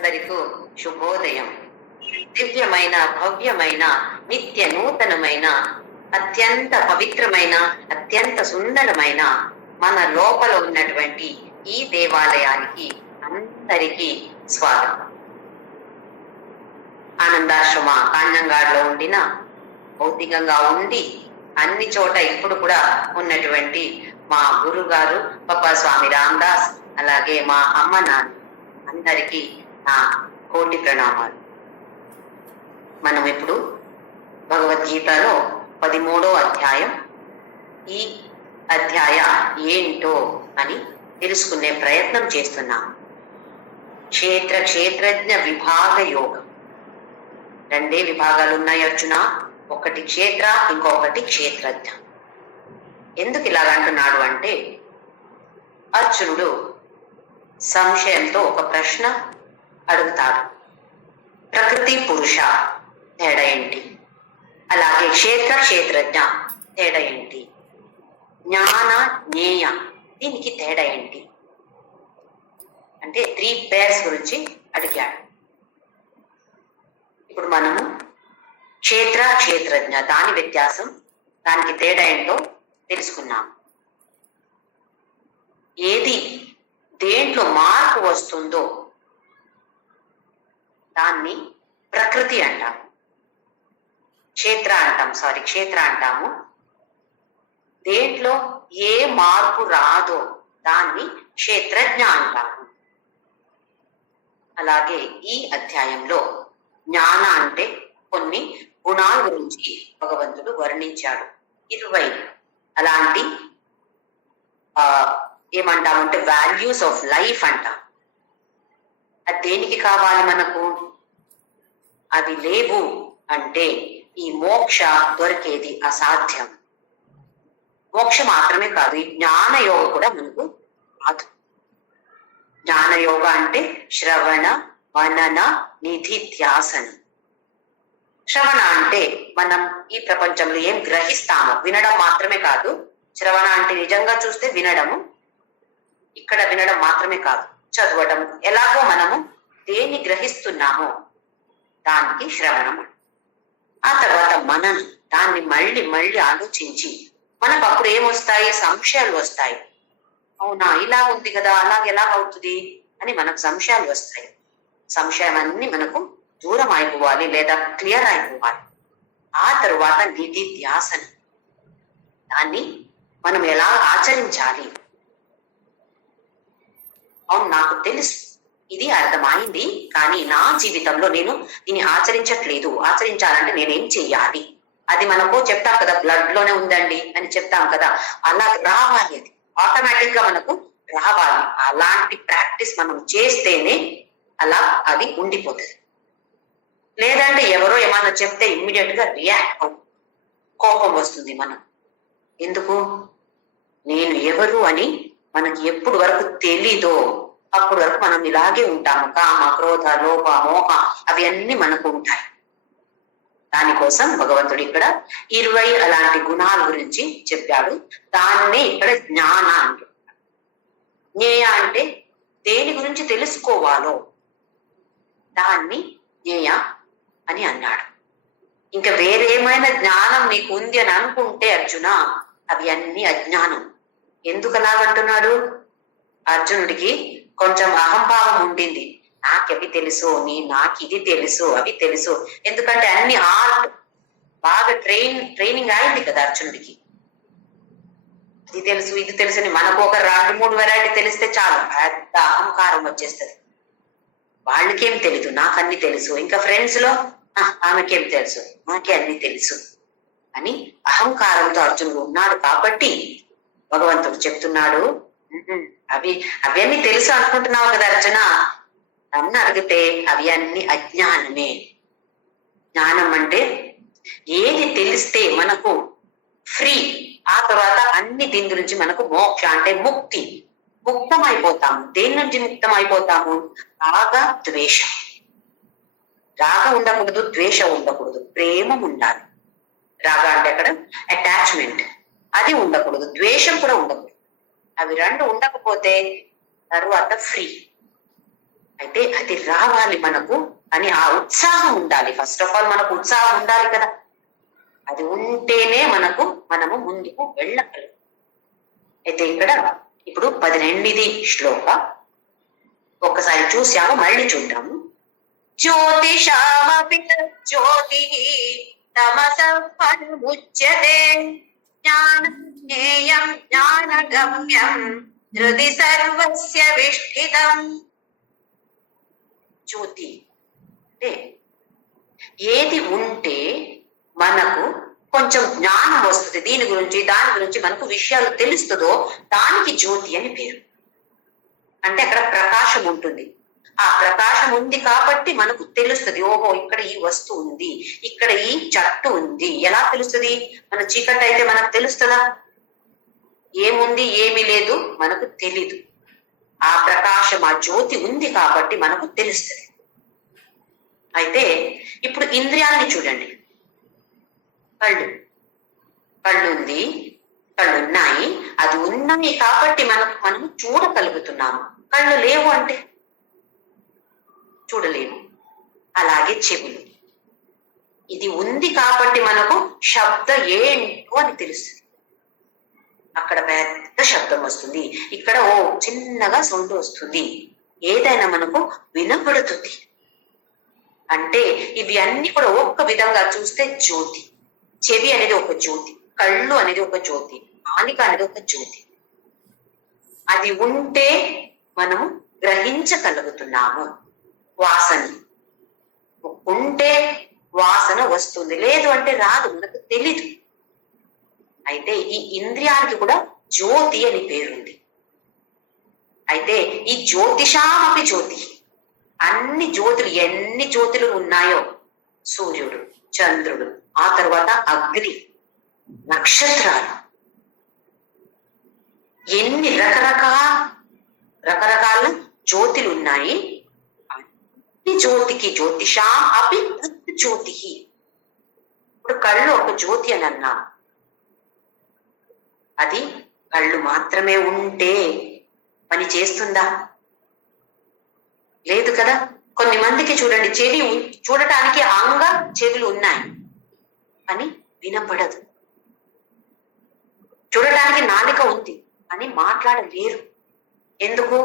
అందరికీ శుభోదయం. దివ్యమైన భవ్యమైన నిత్య నూతనమైన అత్యంత పవిత్రమైన అత్యంత సుందరమైన మన లోపల ఉన్నటువంటి ఈ దేవాలయానికి అందరికీ స్వాగతం. ఆనందాశ్రమ కాంజంగాడ్లో ఉండిన భౌతికంగా ఉండి అన్ని చోట ఇప్పుడు కూడా ఉన్నటువంటి మా గురుగారు పప్పా స్వామి రామదాస్, అలాగే మా అమ్మ నాన్న అందరికీ నా కోటి ప్రణామాలు. మనం ఇప్పుడు భగవద్గీతలో 13వ అధ్యాయం, ఈ అధ్యాయ ఏంటో అని తెలుసుకునే ప్రయత్నం చేస్తున్నాం. క్షేత్రజ్ఞ విభాగ యోగం. రెండే విభాగాలు ఉన్నాయి అర్జున, ఒకటి క్షేత్ర, ఇంకొకటి క్షేత్రజ్ఞ. ఎందుకు ఇలాగంటున్నాడు అంటే, అర్జునుడు సంశయంతో ఒక ప్రశ్న అడుగుతాడు. ప్రకృతి పురుష తేడా ఏంటి, అలాగే క్షేత్రజ్ఞ తేడా ఏంటి, జ్ఞాన జ్ఞేయ దీనికి తేడా ఏంటి అంటే 3 పేర్స్ గురించి అడిగాడు. ఇప్పుడు మనము క్షేత్రజ్ఞ దాని వ్యత్యాసం, దానికి తేడా ఏంటో తెలుసుకున్నాం. ఏది దేంట్లో మార్పు వస్తుందో దాన్ని ప్రకృతి అంటాము, క్షేత్ర అంటాము. దేంట్లో ఏ మార్పు రాదో దాన్ని క్షేత్రజ్ఞ అంటాము. అలాగే ఈ అధ్యాయంలో జ్ఞాన అంటే కొన్ని గుణాల గురించి భగవంతుడు వర్ణించాడు. 20 అలాంటి ఏమంటామంటే వాల్యూస్ ఆఫ్ లైఫ్ అంటాం. అది దేనికి కావాలి మనకు? అవి లేవు అంటే ఈ మోక్ష దొరికేది అసాధ్యం. మోక్ష మాత్రమే కాదు, ఈ జ్ఞానయోగ కూడా మనకు రాదు. జ్ఞానయోగ అంటే శ్రవణ మనన నిధిధ్యాసనం. శ్రవణ అంటే మనం ఈ ప్రపంచంలో ఏం గ్రహిస్తామో వినడం మాత్రమే కాదు. శ్రవణ అంటే నిజంగా చూస్తే వినడము, ఇక్కడ వినడం మాత్రమే కాదు, చదవడం. ఎలాగో మనము దేన్ని గ్రహిస్తున్నామో దానికి శ్రవణం. ఆ తర్వాత మనం దాన్ని మళ్ళీ ఆలోచించి మనకు అప్పుడు ఏమొస్తాయి? సంశయాలు వస్తాయి. అవునా, ఇలా ఉంది కదా, ఎలాగవుతుంది అని మనకు సంశయాలు వస్తాయి. సంశయం అన్ని మనకు దూరం అయిపోవాలి లేదా క్లియర్ అయిపోవాలి. ఆ తరువాత నిధిధ్యాసన, దాన్ని మనం ఎలా ఆచరించాలి. అవును, నాకు తెలుసు, ఇది అర్థమైంది, కానీ నా జీవితంలో నేను దీన్ని ఆచరించట్లేదు. ఆచరించాలంటే నేనేం చెయ్యాలి? అది మనకు చెప్తాం కదా, బ్లడ్ లోనే ఉందండి అని చెప్తాం కదా, అలా రావాలి. అది ఆటోమేటిక్ గా మనకు రావాలి. అలాంటి ప్రాక్టీస్ మనం చేస్తేనే అలా అది ఉండిపోతుంది. లేదంటే ఎవరో ఏమన్నా చెప్తే ఇమ్మీడియట్ గా రియాక్ట్ కోపం వస్తుంది. మనం ఎందుకు, నేను ఎవరు అని మనకి ఎప్పుడు వరకు తెలీదో అప్పుడు వరకు మనం ఇలాగే ఉంటాము. కామ, క్రోధ, లోభ, మోహ అవి అన్ని మనకు ఉంటాయి. దానికోసం భగవంతుడు ఇక్కడ 20 అలాంటి గుణాల గురించి చెప్పాడు. దాన్నే ఇక్కడ జ్ఞాన అంటున్నాడు. జ్ఞేయ అంటే దేని గురించి తెలుసుకోవాలో దాన్ని జ్ఞేయ అని అన్నాడు. ఇంకా వేరేమైనా జ్ఞానం నీకు ఉంది అని అనుకుంటే అర్జున, అవి అన్ని అజ్ఞానం. ఎందుకు అలాగంటున్నాడు? అర్జునుడికి కొంచెం అహంభావం ఉండింది. నాకవి తెలుసు, నాకు ఇది తెలుసు, అవి తెలుసు. ఎందుకంటే అన్ని ఆర్ట్ బాగా ట్రైనింగ్ అయింది కదా అర్జునుడికి. ఇది తెలుసు, ఇది తెలుసు అని మనకు ఒక 2-3 వెరైటీ తెలిస్తే చాలు, పెద్ద అహంకారం వచ్చేస్తుంది. వాళ్ళకేం తెలీదు, నాకు అన్ని తెలుసు. ఇంకా ఫ్రెండ్స్ లో ఆమెకేం తెలుసు, నాకే అన్ని తెలుసు అని అహంకారంతో అర్జునుడు ఉన్నాడు. కాబట్టి భగవంతుడు చెప్తున్నాడు, అవి అన్ని తెలుసు అనుకుంటున్నావు కదా అర్జున, నన్ను అడిగితే అవి అన్ని అజ్ఞానమే. జ్ఞానం అంటే ఏది తెలిస్తే మనకు ఫ్రీ, ఆ తర్వాత అన్ని దీని గురించి మనకు మోక్ష అంటే ముక్తి, ముక్తం అయిపోతాము. దేని నుంచి ముక్తం అయిపోతాము? రాగ ద్వేషం. రాగ ఉండకూడదు, ద్వేషం ఉండకూడదు, ప్రేమ ఉండాలి. రాగ అంటే అక్కడ అటాచ్మెంట్, అది ఉండకూడదు. ద్వేషం కూడా ఉండకూడదు. అవి రెండు ఉండకపోతే తరువాత ఫ్రీ. అయితే అది రావాలి మనకు అని ఆ ఉత్సాహం ఉండాలి. ఫస్ట్ ఆఫ్ ఆల్ మనకు ఉత్సాహం ఉండాలి కదా. అది ఉంటేనే మనము ముందుకు వెళ్ళగలం. అయితే ఇక్కడ ఇప్పుడు 18 శ్లోక ఒక్కసారి చూసాము, మళ్ళీ చూద్దాము. జ్యోతిషామపి జ్యోతి తమసః పరముచ్యతే జ్ఞానం జ్ఞానగమ్యం హృది సర్వస్య విష్ఠితం. జ్యోతి అంటే ఏది ఉంటే మనకు కొంచెం జ్ఞానం వస్తుంది, దీని గురించి దాని గురించి మనకు విషయాలు తెలుస్తుందో దానికి జ్యోతి అని పేరు. అంటే అక్కడ ప్రకాశం ఉంటుంది. ఆ ప్రకాశం ఉంది కాబట్టి మనకు తెలుస్తుంది, ఓహో ఇక్కడ ఈ వస్తువు ఉంది, ఇక్కడ ఈ చెట్టు ఉంది. ఎలా తెలుస్తుంది? మన చీకటి అయితే మనకు తెలుస్తుందా? ఏముంది ఏమి లేదు మనకు తెలీదు. ఆ ప్రకాశం ఆ జ్యోతి ఉంది కాబట్టి మనకు తెలుస్తుంది. అయితే ఇప్పుడు ఇంద్రియాలని చూడండి. కళ్ళుంది, కళ్ళున్నాయి, అది ఉన్నాయి కాబట్టి మనము చూడగలుగుతున్నాము. కళ్ళు లేవు అంటే చూడలేము. అలాగే చెవులు, ఇది ఉంది కాబట్టి మనకు శబ్దం ఏంటో అని తెలుస్తుంది. అక్కడ పెద్ద శబ్దం వస్తుంది, ఇక్కడ ఓ చిన్నగా సౌండ్ వస్తుంది, ఏదైనా మనకు వినపడుతుంది. అంటే ఇవి అన్ని కూడా ఒక్క విధంగా చూస్తే జ్యోతి. చెవి అనేది ఒక జ్యోతి, కళ్ళు అనేది ఒక జ్యోతి, నాలిక అనేది ఒక జ్యోతి. అది ఉంటే మనము గ్రహించగలుగుతున్నాము. వాసన ఉంటే వాసన వస్తుంది, లేదు అంటే రాదు, మనకు తెలీదు. అయితే ఈ ఇంద్రియానికి కూడా జ్యోతి అని పేరుంది. అయితే ఈ జ్యోతిషామపి జ్యోతి, అన్ని జ్యోతులు, ఎన్ని జ్యోతులు ఉన్నాయో, సూర్యుడు, చంద్రుడు, ఆ తర్వాత అగ్ని, నక్షత్రాలు, ఎన్ని రకరకాల జ్యోతులు ఉన్నాయి. అన్ని జ్యోతికి జ్యోతిషాం అపి జ్యోతి. ఇప్పుడు కళ్ళు ఒక జ్యోతి అని అన్నా, అది కళ్ళు మాత్రమే ఉంటే పని చేస్తుందా? లేదు కదా. కొన్ని మందికి చూడండి, చెవి చూడటానికి అంగ చెవులు ఉన్నాయి అని వినపడదు, చూడటానికి నాలుక ఉంది అని మాట్లాడలేరు. ఎందుకు?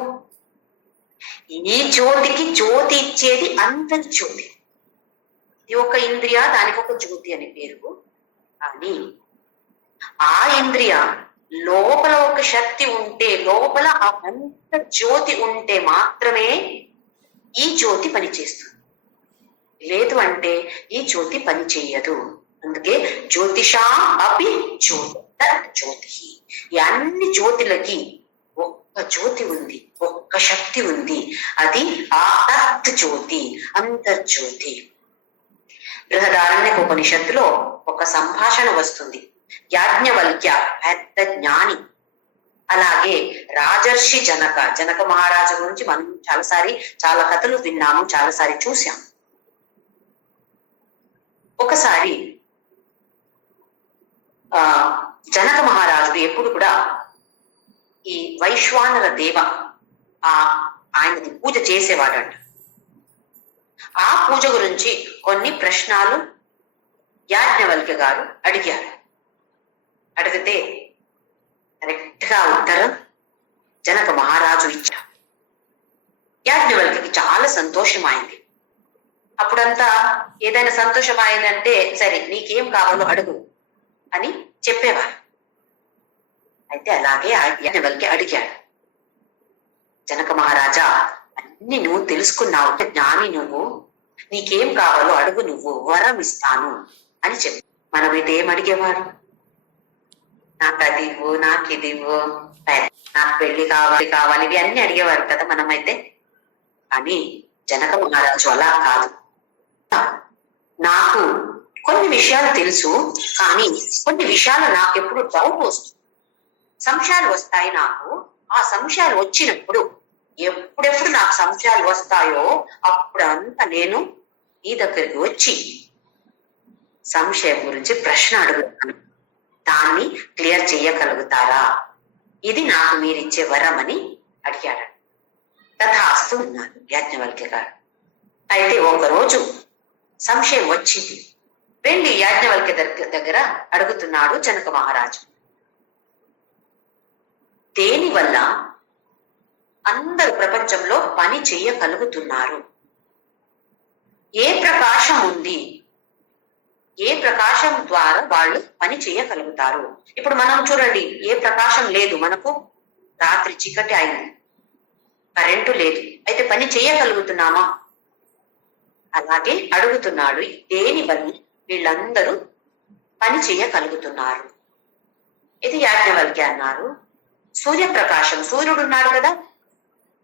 ఈ జ్యోతికి జ్యోతి ఇచ్చేది అంతర్జ్యోతి. ఇది ఒక ఇంద్రియ, దానికి ఒక జ్యోతి అని పేరు. కానీ ఆ ఇంద్రియ లోపల ఒక శక్తి ఉంటే, లోపల ఆ అంతర్జ్యోతి ఉంటే మాత్రమే ఈ జ్యోతి పనిచేస్తుంది, లేదు అంటే ఈ జ్యోతి పని చెయ్యదు. అందుకే జ్యోతిషా అపి జ్యోతి. ఈ అన్ని జ్యోతులకి ఒక్క జ్యోతి ఉంది, ఒక్క శక్తి ఉంది, అది ఆ తత్ జ్యోతి, అంతర్జ్యోతి. బృహదారణ్యక ఉపనిషత్తులో ఒక సంభాషణ వస్తుంది. యాజ్ఞవల్క్య పెద్ద జ్ఞాని, అలాగే రాజర్షి జనక మహారాజు గురించి మనం చాలా కథలు విన్నాము, చాలాసారి చూసాం. ఒకసారి జనక మహారాజుడు ఎప్పుడు కూడా ఈ వైశ్వానర దేవ ఆయనది పూజ చేసేవాడంట. ఆ పూజ గురించి కొన్ని ప్రశ్నలు యాజ్ఞవల్క్య గారు అడిగారు. అడిగితే కరెక్ట్ గా ఉత్తరం జనక మహారాజు ఇచ్చారు. యాజ్ఞవల్క్యకి చాలా సంతోషం అయింది. అప్పుడంతా ఏదైనా సంతోషం అయిందంటే సరే నీకేం కావాలో అడుగు అని చెప్పేవారు. అయితే అలాగే యాజ్ఞవల్క్య అడిగాడు, జనక మహారాజా అన్ని నువ్వు తెలుసుకున్నావు, జ్ఞాని నువ్వు, నీకేం కావాలో అడుగు, నువ్వు వరం ఇస్తాను అని చెప్పి. మనమైతే ఏం అడిగేవారు? నాకు అది ఇవ్వు, నాకు ఇది ఇవ్వు, నాకు పెళ్లి కావాలి ఇవి అన్ని అడిగేవారు కదా మనమైతే. కానీ జనక మహారాజు అలా కాదు. నాకు కొన్ని విషయాలు తెలుసు, కానీ కొన్ని విషయాలు నాకు ఎప్పుడు డౌట్ వస్తుంది, సంశయాలు వస్తాయి నాకు. ఆ సంశయాలు వచ్చినప్పుడు ఎప్పుడెప్పుడు నాకు సంశయాలు వస్తాయో అప్పుడంతా నేను నీ దగ్గరికి వచ్చి సంశయం గురించి ప్రశ్న అడుగుతాను, దాన్ని క్లియర్ చేయగలుగుతారా? ఇది నాకు మీరిచ్చే వరం అని అడిగాడు. తథాస్తు ఉన్నారు యాజ్ఞవల్క్య గారు. అయితే ఒకరోజు సంశయం వచ్చింది. వెళ్ళి యాజ్ఞవల్క్య దగ్గర అడుగుతున్నాడు జనక మహారాజు, దేని వల్ల అందరు ప్రపంచంలో పని చెయ్యగలుగుతున్నారు? ఏ ప్రకాశం ఉంది? ఏ ప్రకాశం ద్వారా వాళ్ళు పని చేయగలుగుతారు? ఇప్పుడు మనం చూడండి, ఏ ప్రకాశం లేదు, మనకు రాత్రి చీకటి అయింది, కరెంటు లేదు, అయితే పని చేయగలుగుతున్నామా? అలాగే అడుగుతున్నాడు, దేని వల్ల వీళ్ళందరూ పని చేయగలుగుతున్నారు? ఇది యాజ్ఞవల్క్య అన్నారు, సూర్యప్రకాశం, సూర్యుడు ఉన్నాడు కదా,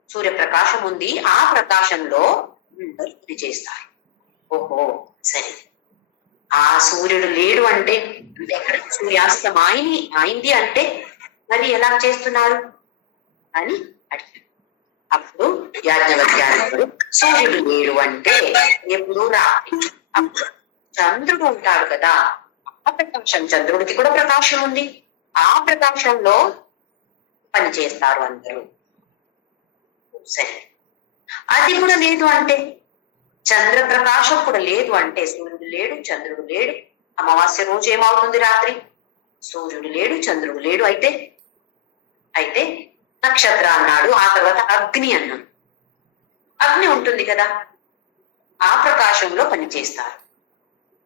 సూర్యప్రకాశం ఉంది, ఆ ప్రకాశంలో అందరూ పని చేస్తారు. ఓహో సరే, ఆ సూర్యుడు లేడు అంటే ఎక్కడ అయింది అంటే మరి ఎలా చేస్తున్నారు అని అడిగారు. అప్పుడు యాజ్ఞవల్క్య అన్నారు, సూర్యుడు లేడు అంటే ఎప్పుడు రాత్రి, అప్పుడు చంద్రుడు ఉంటాడు కదా, ఆ ప్రకాశం, చంద్రుడికి కూడా ప్రకాశం ఉంది, ఆ ప్రకాశంలో పని చేస్తారు అందరూ. సరే, అది కూడా లేదు అంటే, చంద్రప్రకాశం కూడా లేదు అంటే, సూర్యుడు లేడు, చంద్రుడు లేడు, అమావాస్య రోజు ఏమవుతుంది రాత్రి, సూర్యుడు లేడు, చంద్రుడు లేడు, అయితే నక్షత్ర అన్నాడు, ఆ తర్వాత అగ్ని అన్నాడు. అగ్ని ఉంటుంది కదా, ఆ ప్రకాశంలో పనిచేస్తారు.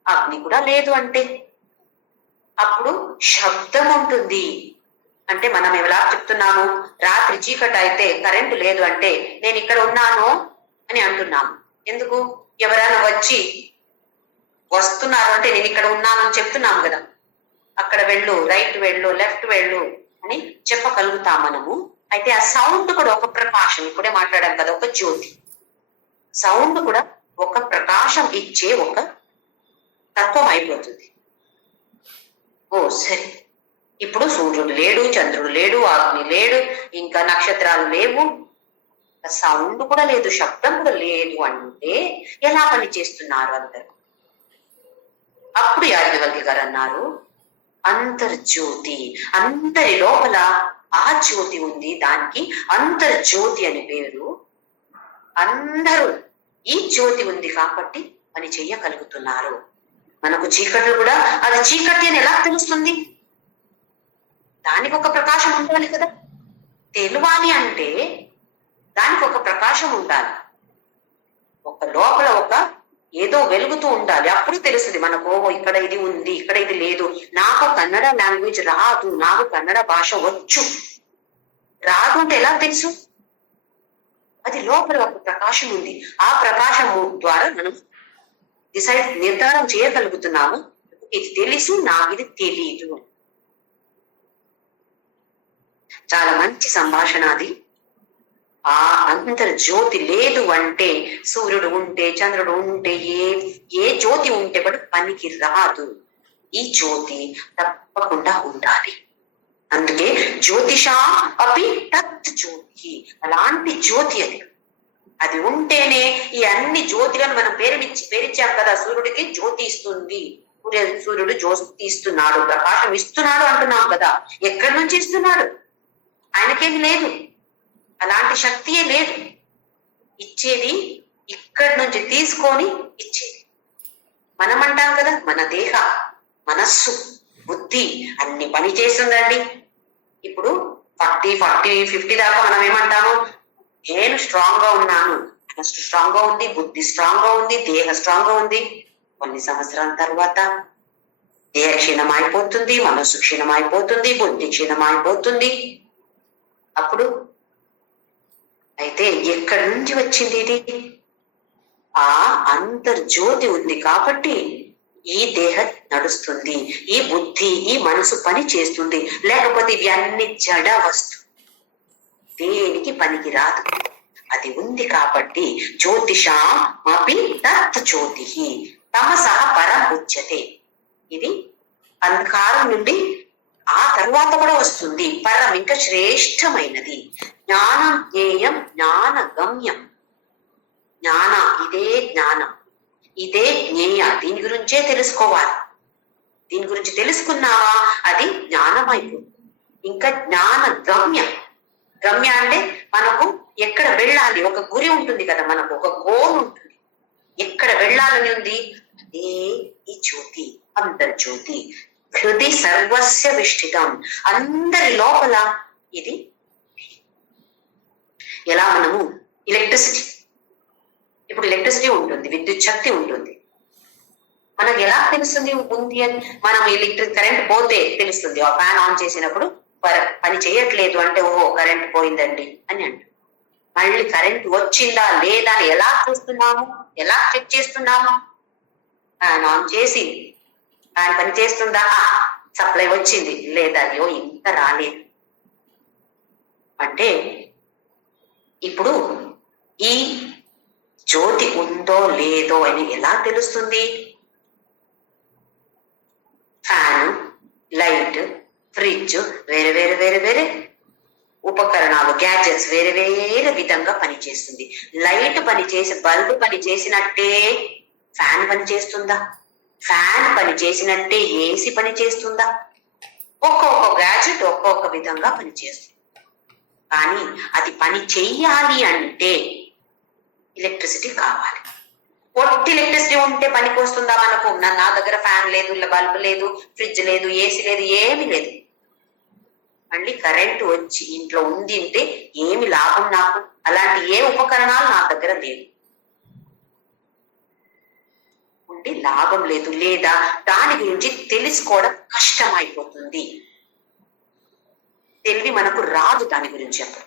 అగ్ని కూడా లేదు అంటే అప్పుడు శబ్దం ఉంటుంది. అంటే మనం ఎలా చెప్తున్నాము, రాత్రి చీకటి అయితే కరెంటు లేదు అంటే నేను ఇక్కడ ఉన్నాను అని అంటున్నాము. ఎందుకు? ఎవరైనా వచ్చి వస్తున్నారు అంటే నేను ఇక్కడ ఉన్నాను అని చెప్తున్నాము కదా, అక్కడ వెళ్ళు, రైట్ వెళ్ళు, లెఫ్ట్ వెళ్ళు అని చెప్పగలుగుతాం మనము. అయితే ఆ సౌండ్ కూడా ఒక ప్రకాశం, ఇప్పుడే మాట్లాడాం కదా, ఒక జ్యోతి. సౌండ్ కూడా ఒక ప్రకాశం ఇచ్చే ఒక తత్వం అయిపోతుంది. ఓ సరే, ఇప్పుడు సూర్యుడు లేడు, చంద్రుడు లేడు, అగ్ని లేడు, ఇంకా నక్షత్రాలు లేవు, సౌండ్ కూడా లేదు, శబ్దం కూడా లేదు అంటే ఎలా పని చేస్తున్నారు అందరు? అప్పుడు యాజ్ఞవల్క్య గారు అన్నారు, అంతర్జ్యోతి, అందరి లోపల ఆ జ్యోతి ఉంది, దానికి అంతర్జ్యోతి అని పేరు. అందరూ ఈ జ్యోతి ఉంది కాబట్టి పని చెయ్యగలుగుతున్నారు. మనకు చీకట్లు కూడా అది చీకటి అని ఎలా తెలుస్తుంది? దానికి ఒక ప్రకాశం ఉండాలి కదా, తెలియాలి అంటే దానికి ఒక ప్రకాశం ఉండాలి, ఒక లోపల ఒక ఏదో వెలుగుతూ ఉండాలి, అప్పుడు తెలుస్తుంది మనకు, ఇక్కడ ఇది ఉంది, ఇక్కడ ఇది లేదు. నాకు కన్నడ లాంగ్వేజ్ రాదు, నాకు కన్నడ భాష వచ్చు, రాదు అంటే ఎలా తెలుసు? అది లోపల ఒక ప్రకాశం ఉంది, ఆ ప్రకాశం ద్వారా మనం నిర్ధారణ చేయగలుగుతున్నాము, ఇది తెలుసు, నాకు ఇది తెలీదు. చాలా మంచి సంభాషణ అది. ఆ అంతర్జ్యోతి లేదు అంటే, సూర్యుడు ఉంటే, చంద్రుడు ఉంటే, ఏ జ్యోతి ఉంటే కూడా పనికి రాదు. ఈ జ్యోతి తప్పకుండా ఉండాలి. అందుకే జ్యోతిషా అపి తత్ జ్యోతి, అలాంటి జ్యోతి అది. అది ఉంటేనే ఈ అన్ని జ్యోతిలను మనం పేరిచ్చాం కదా, సూర్యుడికి జ్యోతి ఇస్తుంది, సూర్యుడు జ్యోతి ఇస్తున్నాడు, ప్రకాశం ఇస్తున్నాడు అంటున్నాం కదా, ఎక్కడి నుంచి ఇస్తున్నాడు? ఆయనకేమి లేదు, అలాంటి శక్తియే లేదు. ఇచ్చేది ఇక్కడి నుంచి తీసుకొని ఇచ్చేది. మనం అంటాం కదా, మన దేహ, మనస్సు, బుద్ధి అన్ని పని చేస్తుందండి. ఇప్పుడు 40-50 దాకా మనం ఏమంటాము, నేను స్ట్రాంగ్ గా ఉన్నాను, మనస్సు స్ట్రాంగ్ గా ఉంది, బుద్ధి స్ట్రాంగ్ గా ఉంది, దేహ స్ట్రాంగ్ గా ఉంది. కొన్ని సంవత్సరాల తర్వాత దేహ క్షీణం అయిపోతుంది, మనస్సు క్షీణం అయిపోతుంది, బుద్ధి క్షీణం అయిపోతుంది. అప్పుడు అయితే ఎక్కడి నుంచి వచ్చింది ఇది? ఆ అంతర్జ్యోతి ఉంది కాబట్టి ఈ దేహ నడుస్తుంది, ఈ బుద్ధి, ఈ మనసు పని చేస్తుంది. లేకపోతే ఇవి అన్ని జడ వస్తు, దేనికి పనికి రాదు. అది ఉంది కాబట్టి జ్యోతిషా అపి తత్ జ్యోతి తమసః పరం ఉచ్యతే. ఇది అంధకారం నుండి ఆ తరువాత కూడా వస్తుంది పరం, ఇంకా శ్రేష్టమైనది. జ్ఞానం జ్ఞేయం జ్ఞాన గమ్యం. జ్ఞాన, ఇదే జ్ఞానం, ఇదే జ్ఞేయ, దీని గురించే తెలుసుకోవాలి. దీని గురించి తెలుసుకున్నావా అది జ్ఞానం అయిపోతుంది. ఇంకా జ్ఞాన గమ్యం. గమ్య అంటే మనకు ఎక్కడ వెళ్ళాలి, ఒక గురి ఉంటుంది కదా మనకు, ఒక గోల్ ఉంటుంది, ఎక్కడ వెళ్ళాలని ఉంది, అదే ఈ జ్యోతి, అంతర్జ్యోతి. హృది సర్వస్య విష్ఠితం, అందరి లోపల ఇది. ఎలా మనము ఎలక్ట్రిసిటీ, ఇప్పుడు ఎలక్ట్రిసిటీ ఉంటుంది, విద్యుత్ శక్తి ఉంటుంది, మనకు ఎలా తెలుస్తుంది ఉంది అని? మనం ఎలక్ట్రిక్ కరెంట్ పోతే తెలుస్తుంది, ఆ ఫ్యాన్ ఆన్ చేసినప్పుడు పని చేయట్లేదు అంటే ఓహో కరెంట్ పోయిందండి అని అంటారు. మళ్ళీ కరెంట్ వచ్చిందా లేదా అని ఎలా చూస్తున్నాము, ఎలా చెక్ చేస్తున్నాము? ఫ్యాన్ ఆన్ చేసి ఫ్యాన్ పని చేస్తుందా, సప్లై వచ్చింది, లేదా అయ్యో ఇంత రాలేదు అంటే ఇప్పుడు ఈ జ్యోతి ఉందో లేదో అని ఎలా తెలుస్తుంది? ఫ్యాన్, లైట్, ఫ్రిడ్జ్ వేరే వేరే వేరే వేరే ఉపకరణాలు, గ్యాడ్జెట్స్ వేరే వేరే విధంగా పనిచేస్తుంది. లైట్ పనిచేసి బల్బ్ పని చేసినట్టే ఫ్యాన్ పని చేస్తుందా? ఫ్యాన్ పని చేసినట్టే ఏసీ పని చేస్తుందా? ఒక్కొక్క గ్యాడ్జెట్ ఒక్కొక్క విధంగా పనిచేస్తుంది. కానీ అది పని చెయ్యాలి అంటే ఎలక్ట్రిసిటీ కావాలి. ఒట్టి ఎలక్ట్రిసిటీ ఉంటే పనికి వస్తుందా మనకు? నా దగ్గర ఫ్యాన్ లేదు, బల్బ్ లేదు, ఫ్రిడ్జ్ లేదు, ఏసీ లేదు, ఏమీ లేదు. మళ్ళీ కరెంట్ వచ్చి ఇంట్లో ఉంది అంటే ఏమి లాభం నాకు? అలాంటి ఏ ఉపకరణాలు నా దగ్గర లేవు, ఉండి లాభం లేదు, లేదా దాని గురించి తెలుసుకోవడం కష్టమైపోతుంది. తెలివి మనకు రాదు దాని గురించి. అప్పుడు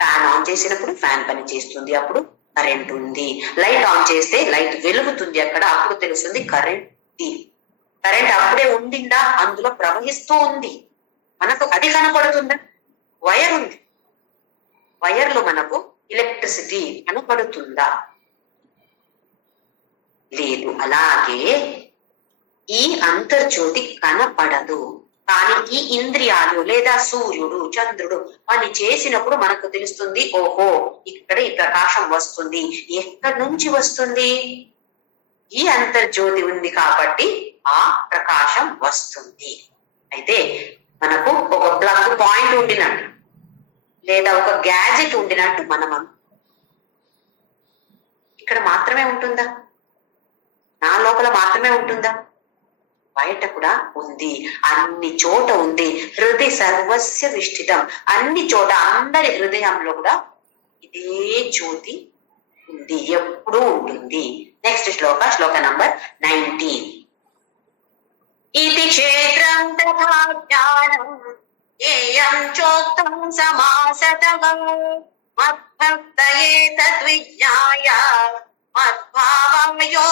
ఫ్యాన్ ఆన్ చేసినప్పుడు ఫ్యాన్ పని చేస్తుంది, అప్పుడు కరెంట్ ఉంది. లైట్ ఆన్ చేస్తే లైట్ వెలుగుతుంది, అక్కడ అప్పుడు తెలుస్తుంది కరెంట్ ఉంది. కరెంట్ అప్పుడే ఉండిందా? అందులో ప్రవహిస్తూ ఉంది, మనకు అది కనపడుతుందా? వైర్ ఉంది, వైర్ లో మనకు ఎలక్ట్రిసిటీ కనపడుతుందా? లేదు. అలాగే ఈ అంతర్జ్యోతి కనపడదు, కానీ ఈ ఇంద్రియాలు లేదా సూర్యుడు, చంద్రుడు పని చేసినప్పుడు మనకు తెలుస్తుంది, ఓహో ఇక్కడ ఈ ప్రకాశం వస్తుంది. ఎక్కడి నుంచి వస్తుంది? ఈ అంతర్జ్యోతి ఉంది కాబట్టి ఆ ప్రకాశం వస్తుంది. అయితే మనకు ఒక ప్లగ్ పాయింట్ ఉండినట్టు లేదా ఒక గ్యాజెట్ ఉండినట్టు మనం ఇక్కడ మాత్రమే ఉంటుందా? నా లోపల మాత్రమే ఉంటుందా? బయట కూడా ఉంది, అన్ని చోట ఉంది. హృదయ సర్వస్య విష్ఠితం, అన్ని చోట అందరి హృదయంలో కూడా ఇదే జ్యోతి ఉంది, ఎప్పుడూ ఉంటుంది. నెక్స్ట్ శ్లోక, శ్లోక నంబర్ 19. ఇది క్షేత్రం తథా జ్ఞానం జ్ఞేయం చోక్తం సమాసతః మద్భక్తయే తద్విజ్ఞాయ మద్భావయోపపద్యతే.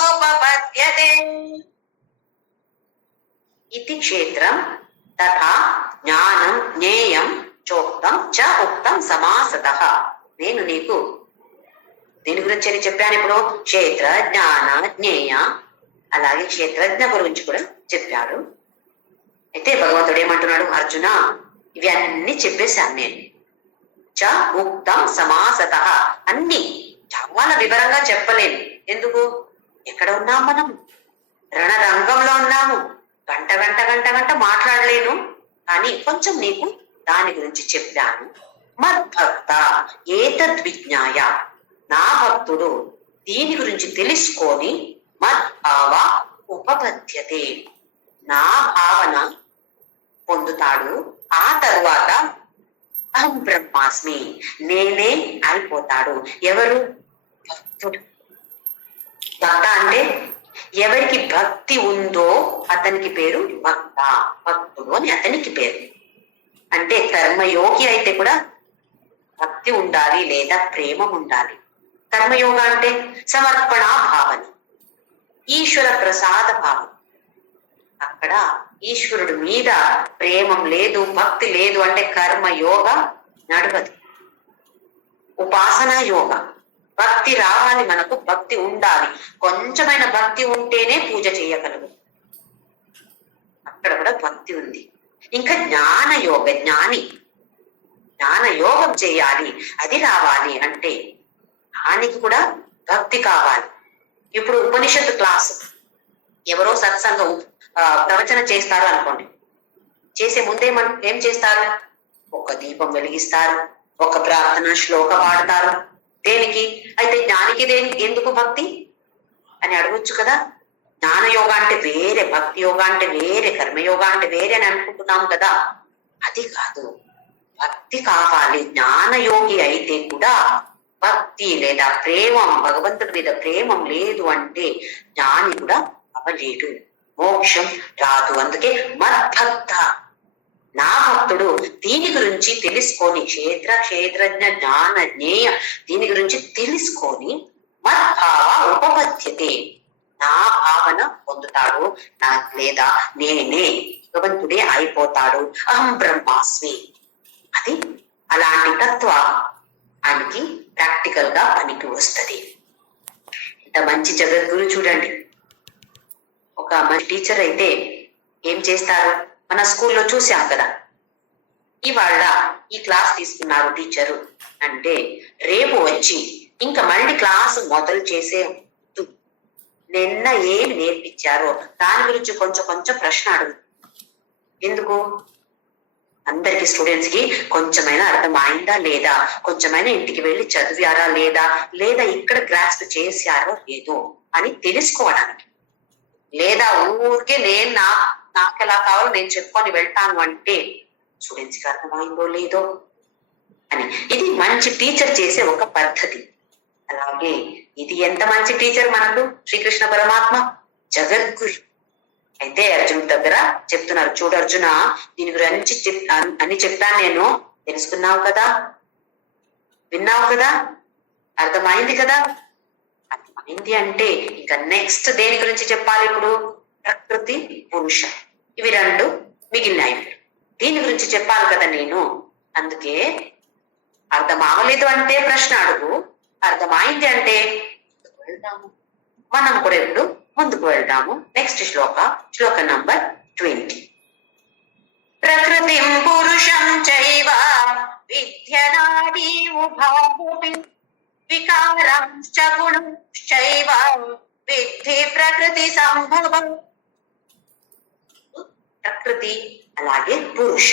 ఇది క్షేత్రం తథా జ్ఞానం జ్ఞేయం చోక్తం చ ఉక్తం సమాసతః. నేను నీకు దీని గురించి అని చెప్పాను. ఇప్పుడు క్షేత్ర, జ్ఞాన, జ్ఞేయ, అలాగే క్షేత్రజ్ఞ గురించి కూడా చెప్పాడు. అయితే భగవంతుడు ఏమంటున్నాడు? అర్జున ఇవి అన్ని చెప్పేశాను నేను. చ ఉక్తం సమాసతః, అన్ని చాలా వివరంగా చెప్పలేను. ఎందుకు? ఎక్కడ ఉన్నాం మనం? రణరంగంలో ఉన్నాము. గంట గంట గంట గంట మాట్లాడలేను, కానీ కొంచెం నీకు దాని గురించి చెప్పాను. మద్భక్త ఏతద్విజ్ఞాయ, నా భక్తుడు దీని గురించి తెలుసుకొని మద్భావ ఉపపద్యతే, నా భావన పొందుతాడు. ఆ తరువాత అహం బ్రహ్మాస్మి, నేనే అయిపోతాడు. ఎవరు? భక్తుడు. భక్త అంటే ఎవరికి భక్తి ఉందో అతనికి పేరు భక్త, భక్తుడు అని అతనికి పేరు. అంటే కర్మయోగి అయితే కూడా భక్తి ఉండాలి లేదా ప్రేమ ఉండాలి. కర్మయోగ అంటే సమర్పణ భావన, ఈశ్వర ప్రసాద భావన. అక్కడ ఈశ్వరుడు మీద ప్రేమం లేదు, భక్తి లేదు అంటే కర్మయోగ నడవదు. ఉపాసన యోగ, భక్తి రావాలి, మనకు భక్తి ఉండాలి. కొంచెమైన భక్తి ఉంటేనే పూజ చేయగలరు, అక్కడ కూడా భక్తి ఉంది. ఇంకా జ్ఞాన యోగ, జ్ఞాని జ్ఞాన యోగం చేయాలి, అది రావాలి అంటే దానికి కూడా భక్తి కావాలి. ఇప్పుడు ఉపనిషత్తు క్లాసు ఎవరో సత్సంగం ప్రవచన చేస్తారు అనుకోండి, చేసే ముందే ఏం చేస్తారు? ఒక దీపం వెలిగిస్తారు, ఒక ప్రార్థన శ్లోక పాడతారు. దేనికి? అయితే జ్ఞానికి దేనికి ఎందుకు భక్తి అని అడగొచ్చు కదా. జ్ఞాన యోగ అంటే వేరే, భక్తి యోగ అంటే వేరే, కర్మయోగ అంటే వేరే అని అనుకుంటున్నాం కదా. అది కాదు, భక్తి కావాలి. జ్ఞానయోగి అయితే కూడా భక్తి లేదా ప్రేమం, భగవంతుడి మీద ప్రేమం లేదు అంటే జ్ఞాని కూడా అవలేడు, మోక్షం రాదు. అందుకే మద్భక్త, నా భక్తుడు దీని గురించి తెలుసుకొని, క్షేత్రజ్ఞ జ్ఞాన జ్ఞేయ దీని గురించి తెలుసుకొని మద్భావ ఉపపద్యతే, నా భావన పొందుతాడు, నా లేదా నేనే భగవంతుడే అయిపోతాడు. అహం బ్రహ్మాస్మి. అది అలాంటి తత్వ ఆయనకి ప్రాక్టికల్ గా పనికి వస్తుంది. ఇంత మంచి జగద్గురు చూడండి. ఒక మంచి టీచర్ అయితే ఏం చేస్తారు, మన స్కూల్లో చూసాం కదా. ఇవాళ ఈ క్లాస్ తీసుకున్నారు టీచరు అంటే రేపు వచ్చి ఇంకా మళ్ళీ క్లాసు మొదలు చేసే నిన్న ఏమి నేర్పించారో దాని గురించి కొంచెం కొంచెం ప్రశ్న అడుగు. ఎందుకు? అందరికి స్టూడెంట్స్ కి కొంచెమైనా అర్థం అయిందా లేదా, కొంచెమైనా ఇంటికి వెళ్ళి చదివారా లేదా, లేదా ఇక్కడ గ్రాస్ప్ చేశారో లేదో అని తెలుసుకోవడానికి. లేదా ఊరికే నేను నాకు ఎలా కావాలో నేను చెప్పుకొని వెళ్తాను అంటే స్టూడెంట్స్ కి అర్థమైందో లేదో అని. ఇది మంచి టీచర్ చేసే ఒక పద్ధతి. అలాగే ఇది ఎంత మంచి టీచర్ మనకు, శ్రీకృష్ణ పరమాత్మ జగద్గురు. అయితే అర్జునుడి దగ్గర చెప్తున్నారు, చూడు అర్జున, దీని గురించి అని చెప్తాను నేను, తెలుసుకున్నావు కదా, విన్నావు కదా, అర్థమైంది కదా. అర్థమైంది అంటే ఇంకా నెక్స్ట్ దేని గురించి చెప్పాలి ఇప్పుడు? ప్రకృతి, పురుష, ఇవి రెండు మిగిలినాయి. దీని గురించి చెప్పాలి కదా నేను. అందుకే అర్థం అవ్వలేదు అంటే ప్రశ్న అడుగు, అర్థమైంది అంటే వెళ్దాము. మనం కూడా ఇప్పుడు ముందుకు వెళ్దాము. నెక్స్ట్ శ్లోక నంబర్ 20. ప్రకృతిం పురుషం చైవ విద్యనాడి ఉభావపి వికారంశ్చ గుణంశ్చైవ విద్ధి ప్రకృతి సంభవం. ప్రకృతి అలాగే పురుష,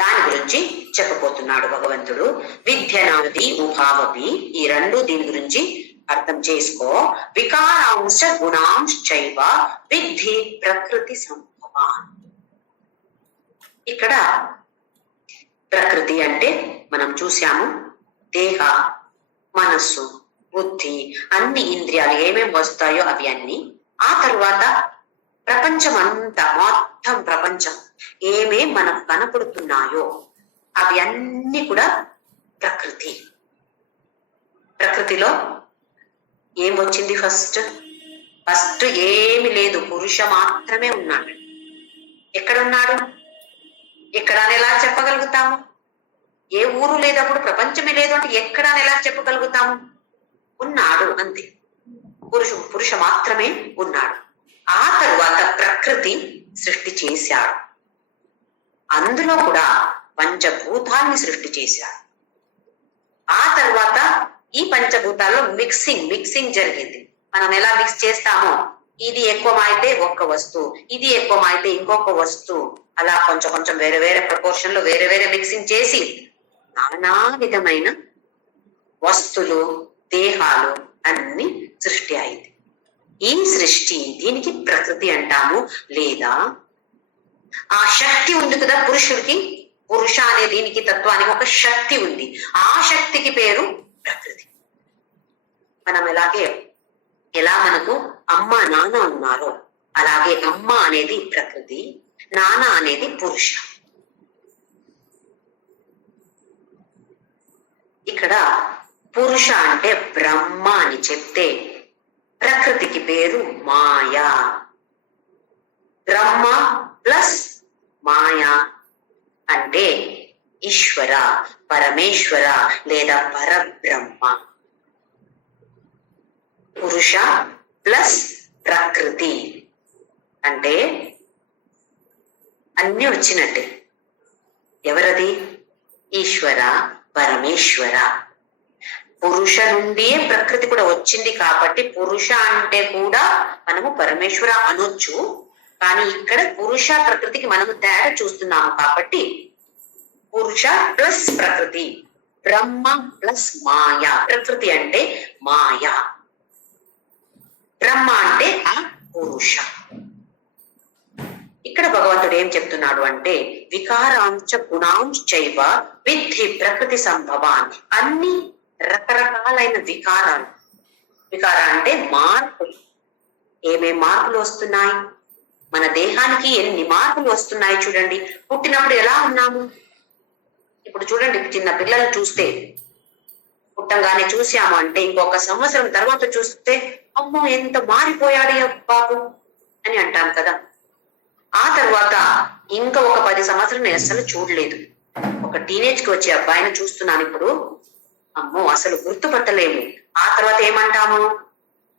దాని గురించి చెప్పబోతున్నాడు భగవంతుడు. విద్యనాది ఉభావపి, ఈ రెండు దీని గురించి అర్థం చేసుకో. వికారాంశ గుణాంశ్చైవ విద్ధి ప్రకృతి సంభవాన్. ఇక్కడ ప్రకృతి అంటే మనం చూసాము, దేహ, మనస్సు, బుద్ధి, అన్ని ఇంద్రియాలు ఏమేమి వస్తాయో అవి అన్ని. ఆ తర్వాత ప్రపంచం అంతా, మొత్తం ప్రపంచం ఏమేం మనకు కనపడుతున్నాయో అవి అన్ని కూడా ప్రకృతి. ప్రకృతిలో ఏం వచ్చింది? ఫస్ట్ ఏమి లేదు, పురుష మాత్రమే ఉన్నాడు. ఎక్కడున్నాడు? ఎక్కడ అని ఎలా చెప్పగలుగుతాము? ఏ ఊరు లేదు, అప్పుడు ప్రపంచమే లేదు అంటే ఎక్కడ అని ఎలా చెప్పగలుగుతాము? ఉన్నాడు అంతే, పురుష మాత్రమే ఉన్నాడు. ఆ తరువాత ప్రకృతి సృష్టి చేశాడు, అందులో కూడా పంచభూతాన్ని సృష్టి చేశాడు. ఆ తర్వాత ఈ పంచభూతాల్లో మిక్సింగ్ జరిగింది. మనం ఎలా మిక్స్ చేస్తామో, ఇది ఎక్కువమైతే ఒక్క వస్తువు, ఇది ఎక్కువమైతే ఇంకొక వస్తువు, అలా కొంచెం కొంచెం వేరే వేరే ప్రపోర్షన్ లో వేరే వేరే మిక్సింగ్ చేసి నానా విధమైన వస్తువులు, దేహాలు అన్ని సృష్టి అయింది. ఈ సృష్టి, దీనికి ప్రకృతి అంటాము. లేదా ఆ శక్తి ఉంది కదా పురుషుడికి, పురుష అనే దీనికి తత్వానికి ఒక శక్తి ఉంది, ఆ శక్తికి పేరు ప్రకృతి. మనం ఎలా మనకు అమ్మ నాన్న ఉన్నారో అలాగే అమ్మ అనేది ప్రకృతి, నాన్న అనేది పురుష. ఇక్కడ పురుష అంటే బ్రహ్మ అని చెప్తే, ప్రకృతికి పేరు మాయా. బ్రహ్మ ప్లస్ మాయా అంటే ఈశ్వర, పరమేశ్వర లేదా పరబ్రహ్మ. పురుష ప్లస్ ప్రకృతి అంటే అన్ని వచ్చినట్టే. ఎవరది? ఈశ్వర, పరమేశ్వర. పురుష నుండి ప్రకృతి కూడా వచ్చింది కాబట్టి పురుష అంటే కూడా మనము పరమేశ్వర అనొచ్చు. కానీ ఇక్కడ పురుష ప్రకృతికి మనము తేడా చూస్తున్నాము కాబట్టి పురుష ప్లస్ ప్రకృతి, బ్రహ్మ ప్లస్ మాయ. ప్రకృతి అంటే మాయ, బ్రహ్మ అంటే ఆ పురుష. ఇక్కడ భగవంతుడు ఏం చెప్తున్నాడు అంటే వికారాంశ గుణాంశైవ విద్ధి ప్రకృతి సంభవాన్. అన్ని రకరకాలైన వికారాలు. వికారం అంటే మార్పులు. ఏమేం మార్పులు వస్తున్నాయి మన దేహానికి, ఎన్ని మార్పులు వస్తున్నాయి చూడండి. పుట్టినప్పుడు ఎలా ఉన్నాము, ఇప్పుడు చూడండి చిన్న పిల్లలు చూస్తే పుట్టంగానే చూసాము అంటే ఇంకొక సంవత్సరం తర్వాత చూస్తే అమ్మో ఎంత మారిపోయాడు బాబు అని అంటాం కదా. ఆ తర్వాత ఇంకా ఒక 10 సంవత్సరం నేను అసలు చూడలేదు. ఒక టీనేజ్ కి వచ్చే అబ్బాయిని చూస్తున్నాను ఇప్పుడు, అమ్మో అసలు గుర్తుపట్టలేము. ఆ తర్వాత ఏమంటాము,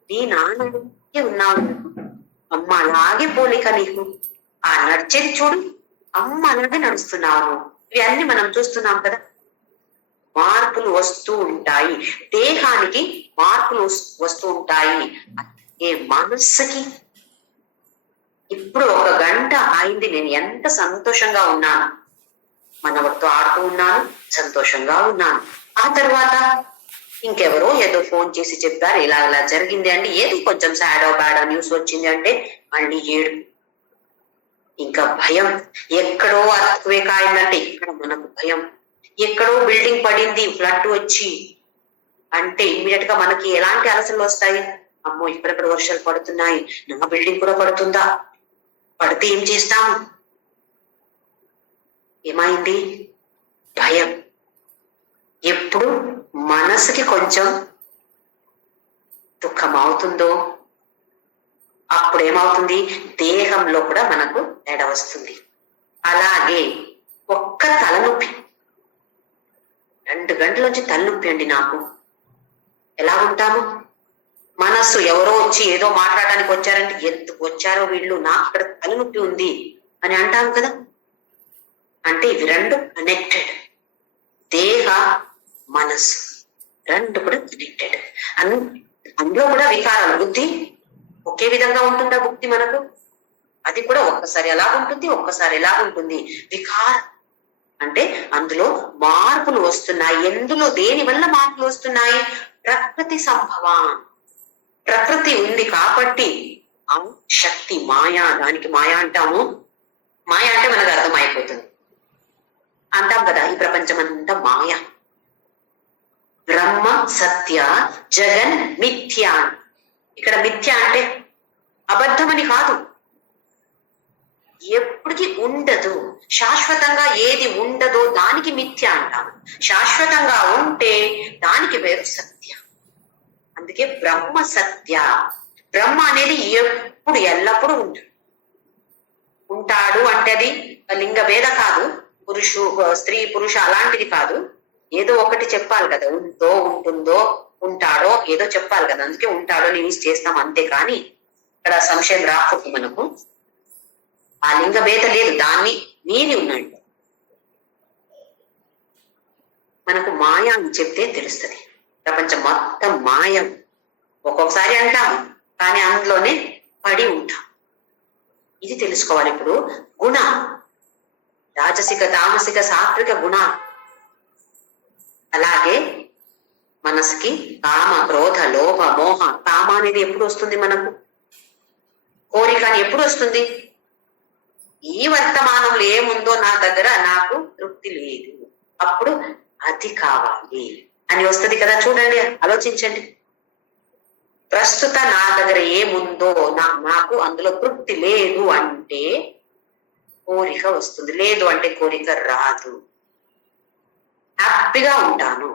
నీ నాన్న ఉన్నావు, అమ్మ అలాగే పోలిక నీకు, ఆ నడిచేది చూడు అమ్మ అలాగే నడుస్తున్నావు. ఇవన్నీ మనం చూస్తున్నాం కదా. మార్పులు వస్తూ ఉంటాయి, దేహానికి మార్పులు వస్తూ ఉంటాయి. ఏ మనస్సుకి ఇప్పుడు 1 గంట అయింది, నేను ఎంత సంతోషంగా ఉన్నాను, మనవరితో ఆడుతూ ఉన్నాను, సంతోషంగా ఉన్నాను. ఆ తర్వాత ఇంకెవరో ఏదో ఫోన్ చేసి చెప్పారు ఇలా ఇలా జరిగింది అండి, ఏది కొంచెం సాడో బ్యాడో న్యూస్ వచ్చింది అంటే మళ్ళీ ఏడు. ఇంకా భయం, ఎక్కడో అర్త్క్వేక్ అయిందంటే ఇక్కడ మనకు భయం, ఎక్కడో బిల్డింగ్ పడింది ఫ్లడ్ వచ్చి అంటే ఇమ్మీడియట్ గా మనకి ఎలాంటి ఆలోచనలు వస్తాయి, అమ్మో ఇక్కడెక్కడ వర్షాలు పడుతున్నాయి, నా బిల్డింగ్ కూడా పడుతుందా, పడితే ఏం చేస్తాము. ఏమైంది, భయం. ఎప్పుడు మనసుకి కొంచెం దుఃఖం అవుతుందో అప్పుడేమవుతుంది, దేహంలో కూడా మనకు తేడా వస్తుంది. అలాగే ఒక్క తలనొప్పి, 2 గంటల నుంచి తలనొప్పి అండి నాకు, ఎలా ఉంటాము. మనస్సు ఎవరో వచ్చి ఏదో మాట్లాడడానికి వచ్చారంటే ఎందుకు వచ్చారో వీళ్ళు, నాకు ఇక్కడ తలనొప్పి ఉంది అని అంటాం కదా. అంటే ఇవి 2 కనెక్టెడ్, దేహ మనస్సు 2 కూడా కనెక్టెడ్. అందులో కూడా వికారాలు. బుద్ధి ఒకే విధంగా ఉంటుందా బుద్ధి మనకు, అది కూడా ఒక్కసారి ఎలా ఉంటుంది ఒక్కసారి ఎలా ఉంటుంది. వికారం అంటే అందులో మార్పులు వస్తున్నాయి. ఎందులో దేని వల్ల మార్పులు వస్తున్నాయి, ప్రకృతి సంభవం. ప్రకృతి ఉంది కాబట్టి ఆ శక్తి మాయా, దానికి మాయా అంటాము. మాయ అంటే మనకు అర్థమైపోతుంది, అంటాం కదా ఈ ప్రపంచం అంతా మాయ. బ్రహ్మ సత్య జగన్ మిథ్య. ఇక్కడ మిథ్య అంటే అబద్ధమని కాదు, ఎప్పటికీ ఉండదు, శాశ్వతంగా ఏది ఉండదో దానికి మిథ్య అంటాము. శాశ్వతంగా ఉంటే దానికి పేరు సత్య. అందుకే బ్రహ్మ సత్య. బ్రహ్మ అనేది ఎప్పుడు ఎల్లప్పుడూ ఉంటాడు అంటే అది లింగ భేద కాదు, స్త్రీ పురుష అలాంటిది కాదు. ఏదో ఒకటి చెప్పాలి కదా, ఉందో ఉంటుందో ఉంటాడో ఏదో చెప్పాలి కదా, అందుకే ఉంటాడో యూజ్ చేస్తాం అంతే. కానీ ఇక్కడ సంశయం రాకూడదు మనకు, ఆ లింగ భేద లేదు, దాన్ని మీరి ఉన్నాడు. మనకు మాయ అని చెప్తే తెలుస్తుంది, ప్రపంచం మొత్తం మాయం. ఒక్కొక్కసారి అంటాము కానీ అందులోనే పడి ఉంటాం. ఇది తెలుసుకోవాలి. ఇప్పుడు గుణ, రాజసిక తామసిక సాత్విక గుణాలు. అలాగే మనసుకి కామ క్రోధ లోభ మోహ. కామ అనేది ఎప్పుడు వస్తుంది మనకు, కోరిక అని ఎప్పుడు వస్తుంది, ఈ వర్తమానంలో ఏముందో నా దగ్గర నాకు తృప్తి లేదు, అప్పుడు అది కావాలి అని వస్తుంది కదా. చూడండి, ఆలోచించండి. ప్రస్తుత నా దగ్గర ఏముందో నాకు అందులో తృప్తి లేదు అంటే కోరిక వస్తుంది, లేదు అంటే కోరిక రాదు. హ్యాపీగా ఉంటాను.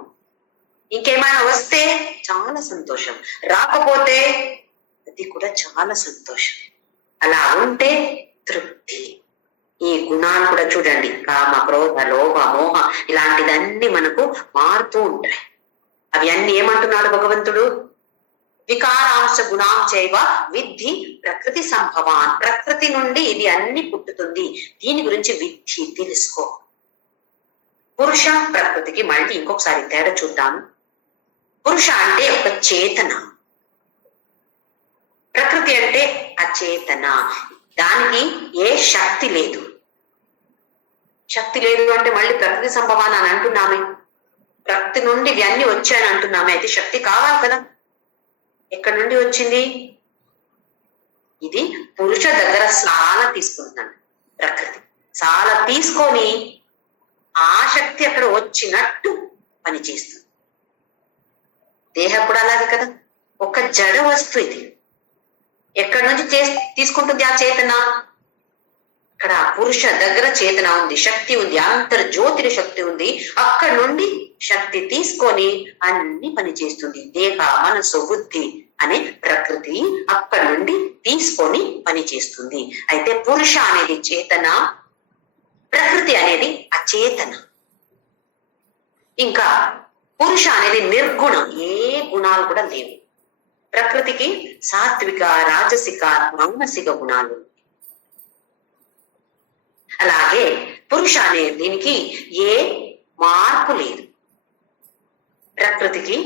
ఇంకేమైనా వస్తే చాలా సంతోషం, రాకపోతే అది కూడా చాలా సంతోషం. అలా ఉంటే తృప్తి. ఈ గుణాలు కూడా చూడండి, కామ క్రోధ లోభ మోహ ఇలాంటిదన్నీ మనకు మారుతూ ఉంటాయి. అవి అన్ని ఏమంటున్నాడు భగవంతుడు, వికారాంశ గుణాంశైవ విద్ధి ప్రకృతి సంభవాన్. ప్రకృతి నుండి ఇది అన్ని పుట్టుతుంది, దీని గురించి విద్ధి తెలుసుకో. పురుష ప్రకృతికి మళ్ళీ ఇంకొకసారి తేడా చూద్దాం. పురుష అంటే ఒక చేతన, ప్రకృతి అంటే అచేతన. దానికి ఏ శక్తి లేదు. శక్తి లేదు అంటే మళ్ళీ ప్రకృతి సంభవాన్ని అని అంటున్నామే. ప్రకృతి నుండి ఇవన్నీ వచ్చాయని అంటున్నామే, అయితే శక్తి కావాలి కదా. ఎక్కడి నుండి వచ్చింది? ఇది పురుష దగ్గర చాలా తీసుకుంటున్నాను. ప్రకృతి చాలా తీసుకొని ఆ శక్తి అక్కడ వచ్చినట్టు పనిచేస్తుంది. దేహం కూడా అలాగే కదా, ఒక జడ వస్తువు ఇది. ఎక్కడి నుంచి తీసుకుంటుంది ఆ చేతన? ఇక్కడ పురుష దగ్గర చేతన ఉంది, శక్తి ఉంది, అంతర్జ్యోతిని శక్తి ఉంది. అక్కడి నుండి శక్తి తీసుకొని అన్ని పనిచేస్తుంది. దేహ, మనసు, బుద్ధి అనే ప్రకృతి అక్కడి నుండి తీసుకొని పనిచేస్తుంది. అయితే పురుష అనేది చేతన, ప్రకృతి అనేది అచేతన. ఇంకా పురుష అనేది నిర్గుణం, ఏ గుణాలు కూడా లేవు. ప్రకృతికి సాత్విక, రాజసిక, మానసిక గుణాలు. అలాగే పురుష అనే దీనికి ఏ మార్పు లేదు. ప్రకృతికి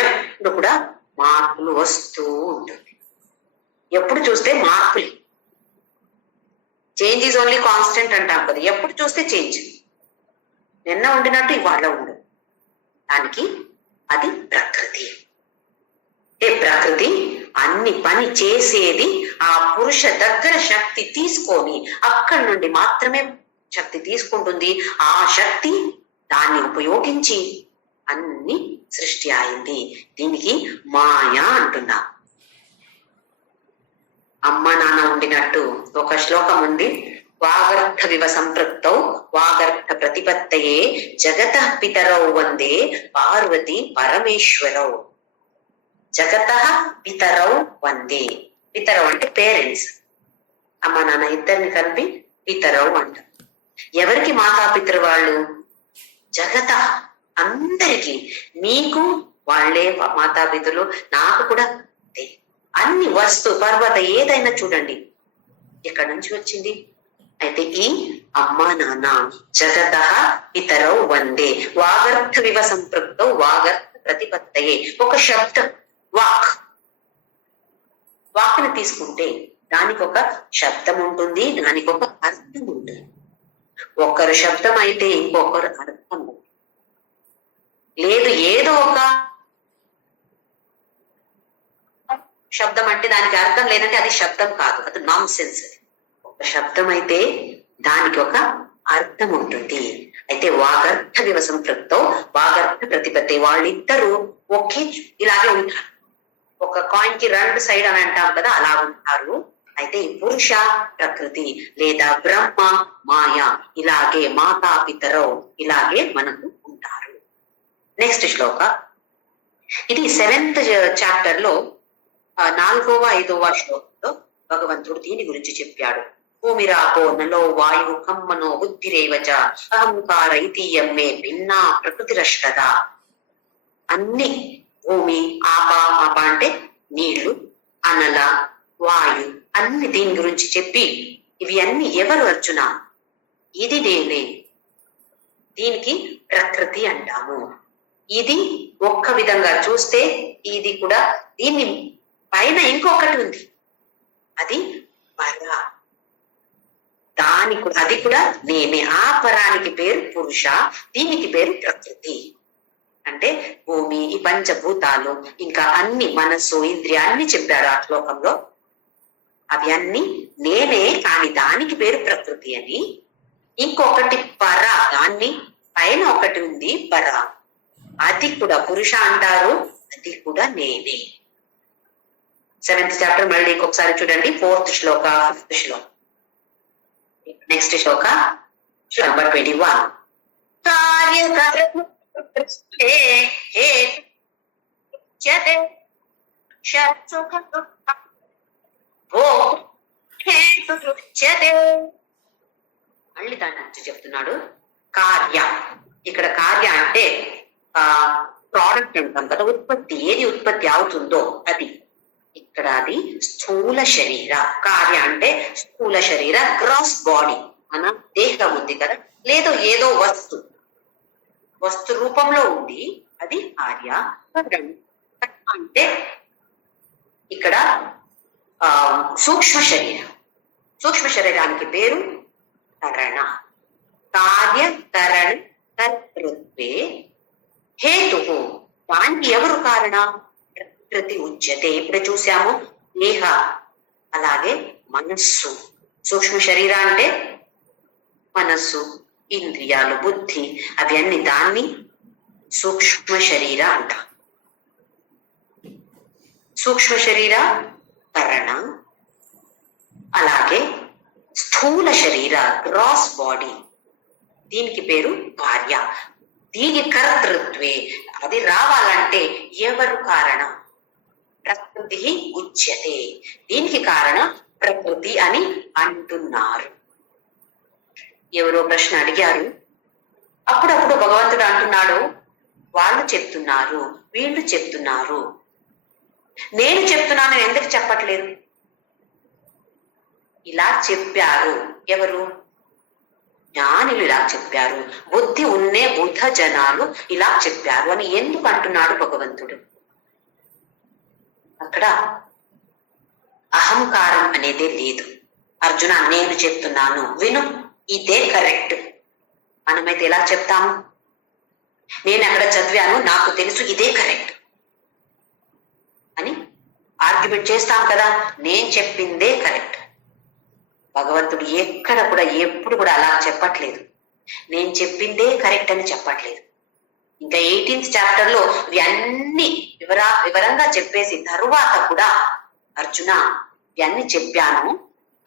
ఎప్పుడు కూడా మార్పులు వస్తూ ఉంటుంది. ఎప్పుడు చూస్తే మార్పులు. చేంజ్ ఈజ్ ఓన్లీ కాన్స్టెంట్ అంటాం కదా, ఎప్పుడు చూస్తే చేంజ్. నిన్న ఉండినట్టు ఇవాళ ఉండదు. దానికి అది ప్రకృతి. ప్రకృతి అన్ని పని చేసేది ఆ పురుష దగ్గర శక్తి తీసుకొని అక్కడి నుండి మాత్రమే శక్తి తీసుకుంటుంది. ఆ శక్తి దాన్ని ఉపయోగించి అన్ని సృష్టి అయింది. దీనికి మాయా అంటున్నా. అమ్మ నాన్న ఉండినట్టు ఒక శ్లోకం ఉంది, వాగర్థ వివ సంపృక్తౌ వాగర్థ ప్రతిపత్తయే జగత పితరౌ వందే పార్వతి పరమేశ్వరౌ. జగత పితరౌ వందే. పితరౌ అంటే పేరెంట్స్, అమ్మ నాన్న ఇద్దరిని కలిపి పితరౌ అంటారు. ఎవరికి మాతాపితరు వాళ్ళు? జగత అందరికి. మీకు వాళ్ళే మాతాపితరులు, నాకు కూడా అన్ని వస్తు పర్వత ఏదైనా చూడండి ఎక్కడి నుంచి వచ్చింది. అయితే ఈ అమ్మా నాన్న జగత పితరౌ వందే వాగర్థ వివ సంపృక్తౌ వాగర్థ ప్రతిపత్తయే. ఒక శబ్దం వాక్, వాక్ని తీసుకుంటే దానికి ఒక శబ్దం ఉంటుంది, దానికి ఒక అర్థం ఉంటుంది. ఒకరు శబ్దం అయితే ఇంకొకరు అర్థం లేదు. ఏదో ఒక శబ్దం అంటే దానికి అర్థం లేదంటే అది శబ్దం కాదు, అది నాన్ సెన్స్. ఒక శబ్దం అయితే దానికి ఒక అర్థం ఉంటుంది. అయితే వాగర్థ వివ సంపృక్తౌ వాగర్థ ప్రతిపత్తి, వాళ్ళిద్దరూ ఒకే ఇలాగే ఉంటారు. ఒక కాయిన్ కి రెండు సైడ్ అని అంటాం కదా, అలా ఉంటారు. అయితే ఈ పురుష ప్రకృతి లేదా బ్రహ్మ మాయ ఇలాగే మాతాపితరౌ ఇలాగే మనకు ఉంటారు. నెక్స్ట్ శ్లోక. ఇది 7th చాప్టర్ లో 4వ 5వ శ్లోకంలో భగవంతుడు దీని గురించి చెప్పాడు. భూమిరాపో నలో వాయు కమ్మనో బుద్ధిరేవచ అహంకార ఇతీయం మే భిన్నా ప్రకృతిరష్టదా. అన్ని భూమి, ఆప అంటే నీళ్లు, అనల, వాయు అన్ని దీని గురించి చెప్పి ఇవి అన్ని ఎవరు అర్జున? ఇది నేనే. దీనికి ప్రకృతి అంటాము. ఇది ఒక్క విధంగా చూస్తే ఇది కూడా, దీన్ని పైన ఇంకొకటి ఉంది, అది పర. దానికి అది కూడా నేనే. ఆ పరానికి పేరు పురుష, దీనికి పేరు ప్రకృతి. అంటే భూమి, ఈ పంచభూతాలు, ఇంకా అన్ని మనస్సు, ఇంద్రియ అన్ని చెప్పాడు ఆ శ్లోకంలో. అవి అన్ని నేనే, కానీ దానికి పేరు ప్రకృతి అని. ఇంకొకటి పర, దాన్ని పైన ఒకటి ఉంది పర, అది కూడా పురుష అంటారు, అది కూడా నేనే. 7th చాప్టర్ మళ్ళీ ఇంకొకసారి చూడండి. 4th శ్లోక, 5th శ్లోక. నెక్స్ట్ శ్లోక నంబర్ 21. మళ్ళీ దాని నుంచి చెప్తున్నాడు. కార్య, ఇక్కడ కార్య అంటే ప్రోడక్ట్ అంటాం కదా, ఉత్పత్తి. ఏది ఉత్పత్తి అవుతుందో అది. ఇక్కడ అది స్థూల శరీర. కార్య అంటే స్థూల శరీర, గ్రాస్ బాడీ, మన దేహం ఉంది కదా, లేదో ఏదో వస్తు రూపంలో ఉంది, అది కార్య. అంటే ఇక్కడ సూక్ష్మ శరీరం. సూక్ష్మ శరీరానికి పేరు కరణ. కార్య కరణ కర్తృత్వే హేతువు దానికి ఎవరు కారణం? ప్రకృతి ఉచ్యతే. ఇప్పుడు చూసాము దేహ, అలాగే మనస్సు. సూక్ష్మ శరీర అంటే మనస్సు, ఇంద్రియాలు, బుద్ధి, అవి అన్ని దాన్ని సూక్ష్మ శరీర అంట. సూక్ష్మ శరీర కరణ, అలాగే స్థూల శరీర గ్రాస్ బాడీ, దీనికి పేరు కార్య. దీని కర్తృత్వే, అది రావాలంటే ఎవరు కారణం? ప్రకృతి ఉచ్యతే. దీనికి కారణం ప్రకృతి అని అంటున్నారు. ఎవరో ప్రశ్న అడిగారు, అప్పుడప్పుడు భగవంతుడు అంటున్నాడు వాళ్ళు చెప్తున్నారు, వీళ్ళు చెప్తున్నారు, నేను చెప్తున్నాను ఎందుకు చెప్పట్లేదు? ఇలా చెప్పారు ఎవరు? జ్ఞానులు ఇలా చెప్పారు, బుద్ధి ఉన్నే బుద్ధ జనాలు ఇలా చెప్పారు అని ఎందుకు అంటున్నాడు భగవంతుడు? అక్కడ అహంకారం అనేదే లేదు. అర్జున నేను చెప్తున్నాను విను, ఇదే కరెక్ట్. మనమైతే ఎలా చెప్తాము? నేను అక్కడ చదివాను, నాకు తెలుసు, ఇదే కరెక్ట్ అని ఆర్గ్యుమెంట్ చేస్తాం కదా. నేను చెప్పిందే కరెక్ట్. భగవంతుడు ఎక్కడ కూడా ఎప్పుడు కూడా అలా చెప్పట్లేదు. నేను చెప్పిందే కరెక్ట్ అని చెప్పట్లేదు. ఇంకా 18th చాప్టర్ లో ఇవన్నీ వివరంగా చెప్పేసి తరువాత కూడా అర్జున ఇవన్నీ చెప్పాను,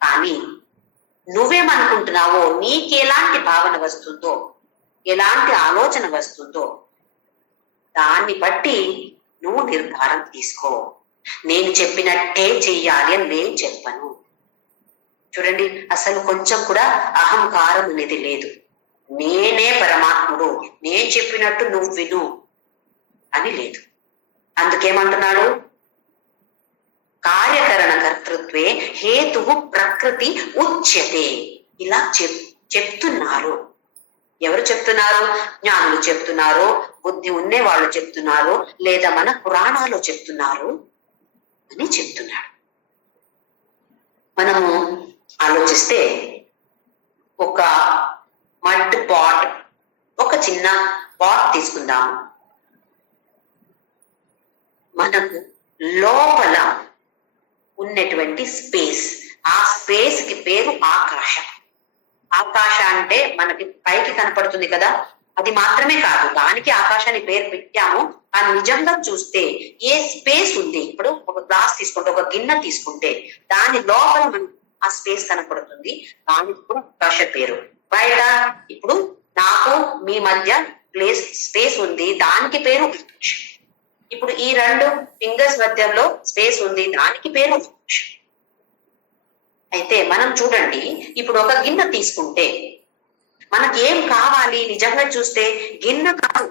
కానీ నువ్వేమనుకుంటున్నావో, నీకెలాంటి భావన వస్తుందో, ఎలాంటి ఆలోచన వస్తుందో దాన్ని బట్టి నువ్వు నిర్ధారం తీసుకో. నేను చెప్పినట్టే చెయ్యాలి అని నేను చెప్పను. చూడండి, అసలు కొంచెం కూడా అహంకారం అనేది లేదు. నేనే పరమాత్ముడు, నేను చెప్పినట్టు నువ్వు విను అని లేదు. అందుకేమంటున్నాడు? కార్యకరణ కర్తృత్వే హేతువు ప్రకృతి ఉచ్యతే. ఇలా చెప్తున్నారు. ఎవరు చెప్తున్నారు? జ్ఞానులు చెప్తున్నారు, బుద్ధి ఉండే వాళ్ళు చెప్తున్నారు, లేదా మన పురాణాలు చెప్తున్నారు అని చెప్తున్నాడు. మనము ఆలోచిస్తే ఒక మడ్ పాట్, ఒక చిన్న పాట్ తీసుకుందాం. మనకు లోపల ఉన్నటువంటి స్పేస్, ఆ స్పేస్ కి పేరు ఆకాశం. ఆకాశ అంటే మనకి పైకి కనపడుతుంది కదా, అది మాత్రమే కాదు, దానికి ఆకాశాన్ని పేరు పెట్టాము. కానీ నిజంగా చూస్తే ఏ స్పేస్ ఉంది? ఇప్పుడు ఒక గ్లాస్ తీసుకుంటే, ఒక గిన్నె తీసుకుంటే, దాని లోపల మనం ఆ స్పేస్ కనపడుతుంది, దానికి కూడా ఆకాశ పేరు. బయట ఇప్పుడు నాకు మీ మధ్య స్పేస్ ఉంది, దానికి పేరు ఆకాశం. ఇప్పుడు ఈ 2 ఫింగర్స్ మధ్యలో స్పేస్ ఉంది, దానికి పేరు ఆకాశం. అయితే మనం చూడండి, ఇప్పుడు ఒక గిన్నె తీసుకుంటే మనకి ఏం కావాలి? నిజంగా చూస్తే గిన్నె కాదు,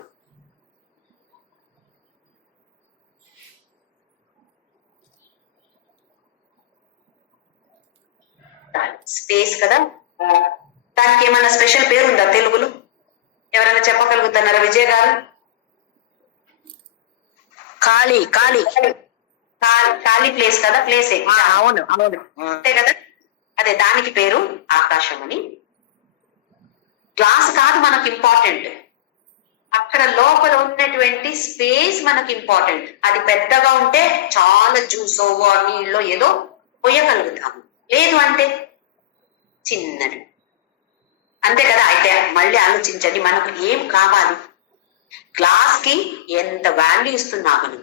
స్పేస్ కదా. దానికి ఏమైనా స్పెషల్ పేరు ఉందా తెలుగులో? ఎవరైనా చెప్పగలుగుతున్నారా? విజయ్ గారు? ఖాళీ ఖాళీ ఖాళీ ప్లేస్ కదా, ప్లేస్. అవును అవును అంతే కదా. అదే దానికి పేరు ఆకాశం అని. గ్లాస్ కాదు మనకు ఇంపార్టెంట్, అక్కడ లోపల ఉన్నటువంటి స్పేస్ మనకు ఇంపార్టెంట్. అది పెద్దగా ఉంటే చాలా జ్యూసో నీళ్ళో ఏదో పోయగలుగుతాము, లేదు అంటే చిన్నది. అంతే కదా. అయితే మళ్ళీ ఆలోచించండి, మనకు ఏం కావాలి? గ్లాస్ కి ఎంత వాల్యూ ఇస్తున్నామని,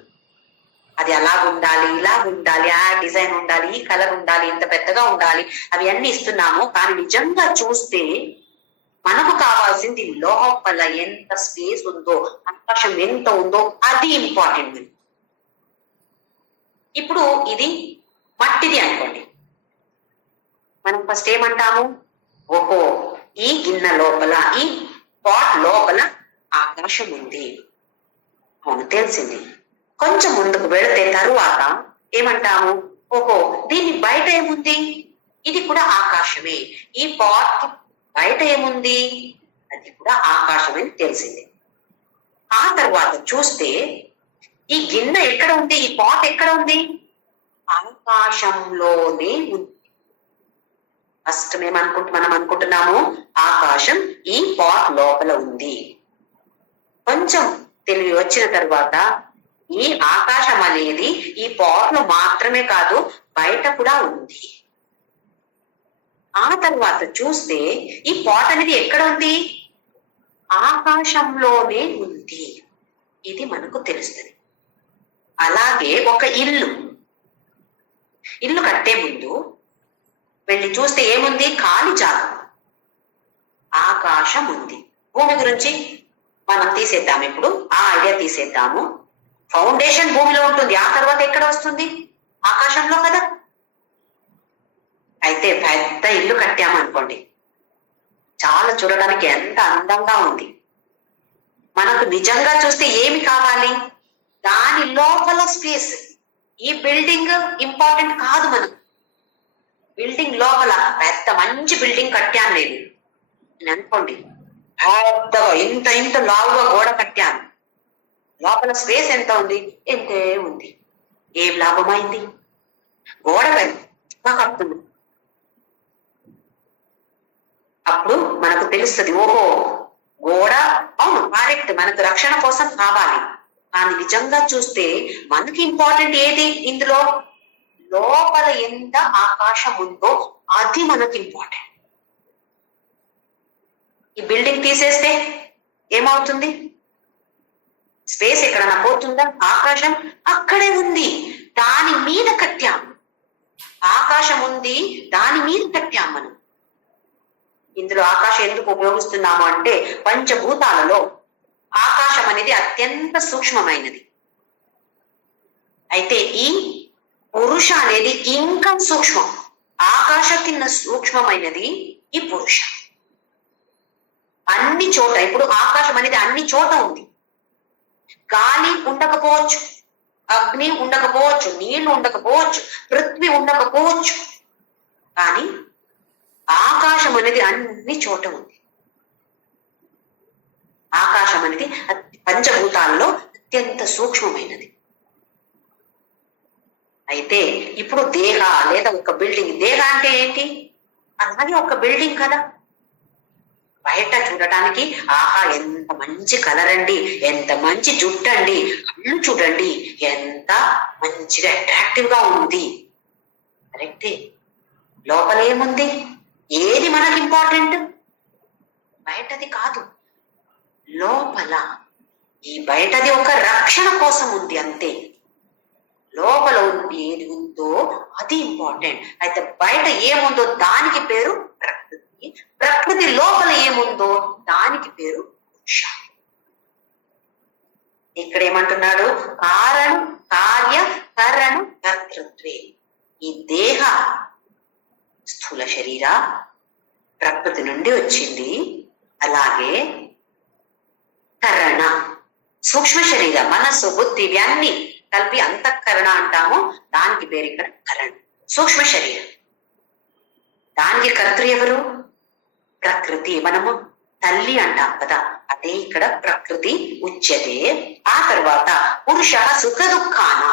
అది అలాగ ఉండాలి, ఇలాగ ఉండాలి, ఆ డిజైన్ ఉండాలి, ఈ కలర్ ఉండాలి, ఇంత పెద్దగా ఉండాలి, అవి అన్ని ఇస్తున్నాము. కానీ నిజంగా చూస్తే మనకు కావాల్సింది లోపల ఎంత స్పేస్ ఉందో, ఆకాశం ఎంత ఉందో, అది ఇంపార్టెంట్. ఇప్పుడు ఇది మట్టిది అనుకోండి, మనం ఫస్ట్ ఏమంటాము? ఓహో, ఈ గిన్నె లోపల, ఈ పాట్ లోపల ఆకాశం ఉంది. అవును, తెలిసింది. కొంచెం ముందుకు వెళితే తరువాత ఏమంటాము? ఓహో, దీని బయట ఏముంది? ఇది కూడా ఆకాశమే. ఈ పాట్ బయట ఏముంది? అది కూడా ఆకాశమే తెలిసింది. ఆ తర్వాత చూస్తే ఈ గిన్నె ఎక్కడ ఉంది? ఈ పాట్ ఎక్కడ ఉంది? ఆకాశంలోనే ఉంది. ఫస్ట్ మనం అనుకుంటున్నాము ఆకాశం ఈ పాట్ లోపల ఉంది. కొంచెం తెలివి వచ్చిన తరువాత ఈ ఆకాశం అనేది ఈ పాట్లో మాత్రమే కాదు బయట కూడా ఉంది. ఆ తర్వాత చూస్తే ఈ పాట్ అనేది ఎక్కడ ఉంది? ఆకాశంలోనే ఉంది. ఇది మనకు తెలుస్తుంది. అలాగే ఒక ఇల్లు కట్టే ముందు వెళ్ళి చూస్తే ఏముంది? ఖాళీ జాగా, ఆకాశం ఉంది. భూమి గురించి మనం తీసేద్దాం. ఇప్పుడు ఆ ఐడియా తీసేద్దాము. ఫౌండేషన్ భూమిలో ఉంటుంది, ఆ తర్వాత ఎక్కడ వస్తుంది? ఆకాశంలో కదా. అయితే పెద్ద ఇల్లు కట్టామనుకోండి, చాలా చూడడానికి ఎంత అందంగా ఉంది. మనకు నిజంగా చూస్తే ఏమి కావాలి? దాని లోపల స్పేస్. ఈ బిల్డింగ్ ఇంపార్టెంట్ కాదు. మనం బిల్డింగ్ లోపల పెద్ద మంచి బిల్డింగ్ కట్టాను నేను అనుకోండి, పెద్దగా ఇంత లావుగా గోడ కట్టాను, లోపల స్పేస్ ఎంత ఉంది? ఎంతే ఉంది. ఏం లాభమైంది? గోడ పెద్దగా కడుతుంది. అప్పుడు మనకు తెలుస్తుంది, ఓహో గోడ అవును కరెక్ట్, మనకు రక్షణ కోసం కావాలి. కానీ నిజంగా చూస్తే మనకి ఇంపార్టెంట్ ఏది? ఇందులో లోపల ఎంత ఆకాశం ఉందో అది మనకు ఇంపార్టెంట్. ఈ బిల్డింగ్ తీసేస్తే ఏమవుతుంది? స్పేస్ ఎక్కడన్నా పోతుందా? ఆకాశం అక్కడే ఉంది, దాని మీద కట్టాం. ఆకాశం ఉంది, దాని మీద కట్టాం మనం. ఇందులో ఆకాశం ఎందుకు ఉపయోగిస్తున్నాము అంటే, పంచభూతాలలో ఆకాశం అనేది అత్యంత సూక్ష్మమైనది. అయితే ఈ పురుష అనేది ఇంకా సూక్ష్మం. ఆకాశ కింద సూక్ష్మమైనది ఈ పురుష. అన్ని చోట, ఇప్పుడు ఆకాశం అనేది అన్ని చోట ఉంది. గాలి ఉండకపోవచ్చు, అగ్ని ఉండకపోవచ్చు, నీళ్లు ఉండకపోవచ్చు, పృథ్వీ ఉండకపోవచ్చు, కానీ ఆకాశం అనేది అన్ని చోట ఉంది. ఆకాశం అనేది పంచభూతాల్లో అత్యంత సూక్ష్మమైనది. అయితే ఇప్పుడు దేహ లేదా ఒక బిల్డింగ్, దేహ అంటే ఏంటి? అలాగే ఒక బిల్డింగ్ కదా. బయట చూడటానికి ఆహా ఎంత మంచి కలర్ అండి, ఎంత మంచి జుట్టు అండి, కళ్ళు చూడండి ఎంత మంచిగా అట్రాక్టివ్ గా ఉంది, కరెక్టే. లోపల ఏముంది? ఏది మనకి ఇంపార్టెంట్? బయటది కాదు, లోపల. ఈ బయటది ఒక రక్షణ కోసం ఉంది అంతే. లోపల ఏది ఉందో అది ఇంపార్టెంట్. అయితే బయట ఏముందో దానికి పేరు ప్రకృతి, ప్రకృతి లోపల ఏముందో దానికి పేరు పురుష. ఇక్కడ ఏమంటున్నాడు? కారణం కార్య కరణ కర్తృత్వే. ఈ దేహ స్థూల శరీర ప్రకృతి నుండి వచ్చింది. అలాగే కరణ సూక్ష్మ శరీర, మనస్సు, బుద్ధి ఇవన్నీ కలిపి అంతఃకరణ అంటాము. దానికి పేరు ఇక్కడ కరణ, సూక్ష్మ శరీరం. దానికి కర్తృ ఎవరు? ప్రకృతి. మనము తల్లి అంటాం కదా, అదే ఇక్కడ ప్రకృతి ఉచ్యతే. ఆ తర్వాత పురుష సుఖ దుఃఖాన